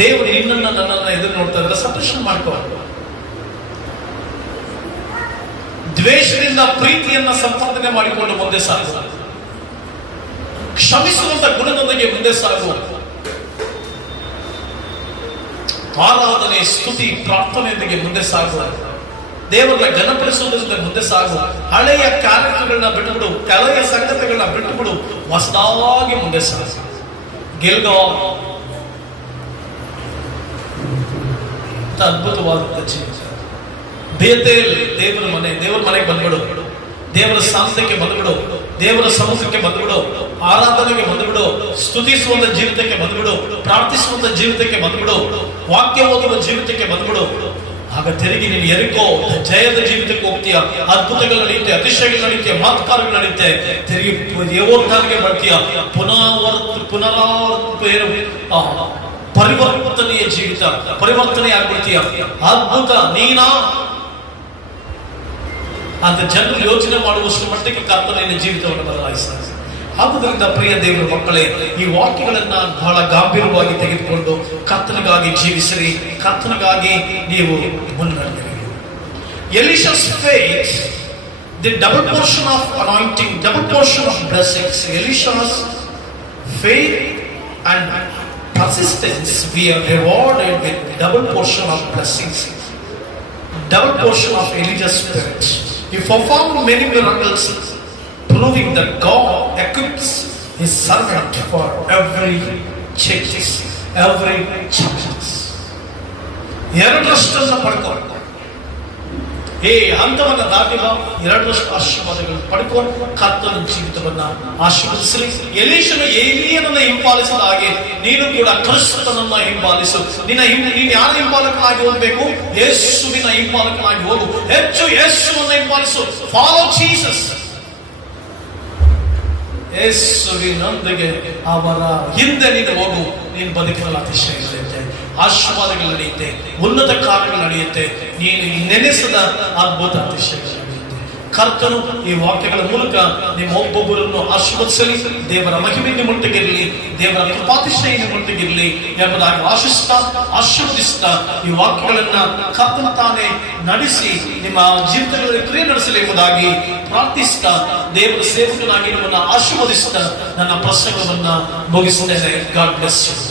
ದೇವರು ನಿನ್ನನ್ನ ನನ್ನನ್ನ ಎದುರು ನೋಡ್ತಾ ಇದ್ರೆ ಸಪರೇಷನ್ ಮಾಡ್ಕೋ. ದ್ವೇಷದಿಂದ ಪ್ರೀತಿಯನ್ನ ಸಂಪಾದನೆ ಮಾಡಿಕೊಂಡು ಮುಂದೆ ಸಾಗು. ಕ್ಷಮಿಸುವಂತ ಗುಣದೊಂದಿಗೆ ಮುಂದೆ ಸಾಗು. ಆರಾಧನೆ, ಸ್ತುತಿ, ಪ್ರಾರ್ಥನೆಯೊಂದಿಗೆ ಮುಂದೆ ಸಾಗು. ದೇವರನ್ನ ಘನಪಡಿಸುವುದರಿಂದ ಮುಂದೆ ಸಾಗು. ಹಳೆಯ ಕಾರ್ಯಗಳನ್ನ ಬಿಟ್ಟುಬಿಡು, ಹಳೆಯ ಸಂಗತಿಗಳನ್ನ ಬಿಟ್ಟುಬಿಡು, ಹೊಸದಾಗಿ ಮುಂದೆ ಸಾಗು. ಗಿಲ್ಗಾಲ್ ಅದ್ಭುತವಾದಂತ ಜೀವಿತ. ಬೇತೇಲ್ ದೇವರ ಮನೆಗೆ ಬಂದ್ಬಿಡು. ದೇವರ ಸಾಂತ್ಯಕ್ಕೆ ಬಂದ್ಬಿಡು, ದೇವರ ಸಮೂಹಕ್ಕೆ ಬಂದ್ಬಿಡು, ಆರಾಧನೆಗೆ ಬಂದ್ಬಿಡು, ಸ್ತುತಿಸುವಂತ ಜೀವಿತಕ್ಕೆ ಬಂದ್ಬಿಡು, ಪ್ರಾರ್ಥಿಸುವಂತ ಜೀವಿತಕ್ಕೆ ಬಂದ್ಬಿಡು, ವಾಕ್ಯ ಓದುವ ಜೀವಿತಕ್ಕೆ ಬಂದ್ಬಿಡು. ಆಗ ತಿರುಗಿ ನೀನು ಎರಿಕೋ ಜಯದ ಜೀವಿತಕ್ಕೆ ಹೋಗ್ತೀಯ. ಅದ್ಭುತಗಳು ನಡೆಯುತ್ತೆ, ಅತಿಶಯಗಳು ನಡೆಯುತ್ತೆ, ಮಹತ್ಕಾರಗಳು ನಡೆಯುತ್ತೆ. ತಿರುಗಿ ದೇವೋದ್ಧಾರಕ್ಕೆ ಬರ್ತೀಯ. ಪರಿವರ್ತನೆಯ ಜೀವಿತ, ಪರಿವರ್ತನೆ ಆಗ್ಬಿಡ್ತೀಯ. ಅದ್ಭುತ ನೀನಾ ಅಂತ ಜನರು ಯೋಚನೆ ಮಾಡುವಷ್ಟು ಮಟ್ಟಿಗೆ ಕರ್ತನ ಜೀವಿತವನ್ನು ಬದಲಾಯಿಸ್ತಾರೆ. ಆದುದರಿಂದ ಪ್ರಿಯ ದೇವರ ಮಕ್ಕಳೇ, ಈ ವಾಕ್ಯಗಳನ್ನ ಬಹಳ ಗಂಭೀರವಾಗಿ ತೆಗೆದುಕೊಂಡು ಕರ್ತನಿಗಾಗಿ ಜೀವಿಸಿರಿ, ಕರ್ತನಿಗಾಗಿ ನೀವು ಮುನ್ನಡೆಯಿರಿ. ಎಲಿಷಾ's faith the double portion of anointing, double portion of blessings. Elisha's faith and persistence, we are rewarded with double portion of blessings, double portion of Elijah's spirit. He performed many miracles, proving that God equips His servant for every changes, every challenges. ಎರಡರಷ್ಟನ್ನು ಪಡ್ಕೊ. ಹಂತವನ್ನ ದಾಟಿದ ಎರಡರಷ್ಟು ಆಶೀರ್ವಾದಗಳನ್ನು ಪಡ್ಕೊಂಡು ಕರ್ತನ ಜೀವಿತವನ್ನ ಆಶೀರ್ವದಿಸಲಿ. ಎಲೀಷನು ಏಲಿಯನನ್ನ ಹಿಂಬಾಲಿಸಿದ ಹಾಗೆ ನೀನು ಕೂಡ ಕ್ರಿಸ್ತನನ್ನ ಹಿಂಬಾಲಿಸು. ನೀನು ಯಾರ ಹಿಂಬಾಲಕನಾಗಿ ಹೋಗ್ಬೇಕು? ಯೇಸುವಿನ ಹಿಂಬಾಲಕನಾಗಿ ಹೋಗು. ಹೆಚ್ಚು ಯೇಸುವನ್ನ ಹಿಂಬಾಲಿಸು. Follow Jesus. ಯೇಸುವಿನೊಂದಿಗೆ ಅವರ ಹಿಂದೆ ನೀನು ಹೋಗು. ನೀನು ಬದುಕಿನಲ್ಲಿ ಅತಿಶಯ ನಡೆಯುತ್ತೆ, ಆಶೀರ್ವಾದಗಳು ನಡೆಯುತ್ತೆ, ಉನ್ನತ ಕಾರ್ಯಗಳು ನಡೆಯುತ್ತೆ. ನೀನು ನೆನೆಸದ ಅದ್ಭುತ ಅತಿಶಯಗಳು ನಡೆಯುತ್ತೆ. ಕರ್ತನು ಈ ವಾಕ್ಯಗಳ ಮೂಲಕ ನಿಮ್ಮ ಒಬ್ಬೊಬ್ಬರನ್ನು ಆಶೀರ್ವದಿಸಲಿ. ದೇವರ ಮಹಿಮೆ ನಿಮ್ಮೊಟ್ಟಿಗಿರಲಿ, ದೇವರ ಕೃಪಾತಿಶಯ ನಿಮ್ಮೊಟ್ಟಿಗಿರಲಿ ಎಂಬುದಾಗಿ ಆಶೀರ್ವದಿಸ್ತಾ ಈ ವಾಕ್ಯಗಳನ್ನ ಕರ್ತನ ತಾನೇ ನಡೆಸಿ ನಿಮ್ಮ ಜೀವಿತಗಳಲ್ಲಿ ಕ್ರಿಯೆ ನಡೆಸಲಿ ಎಂಬುದಾಗಿ ಪ್ರಾರ್ಥಿಸ್ತಾ ದೇವರ ಸೇವಕನಾಗಿ ನಿಮ್ಮನ್ನು ಆಶೀರ್ವದಿಸ್ತಾ ನನ್ನ ಪ್ರಸಂಗವನ್ನ ಮುಗಿಸುತ್ತೇನೆ. God bless you.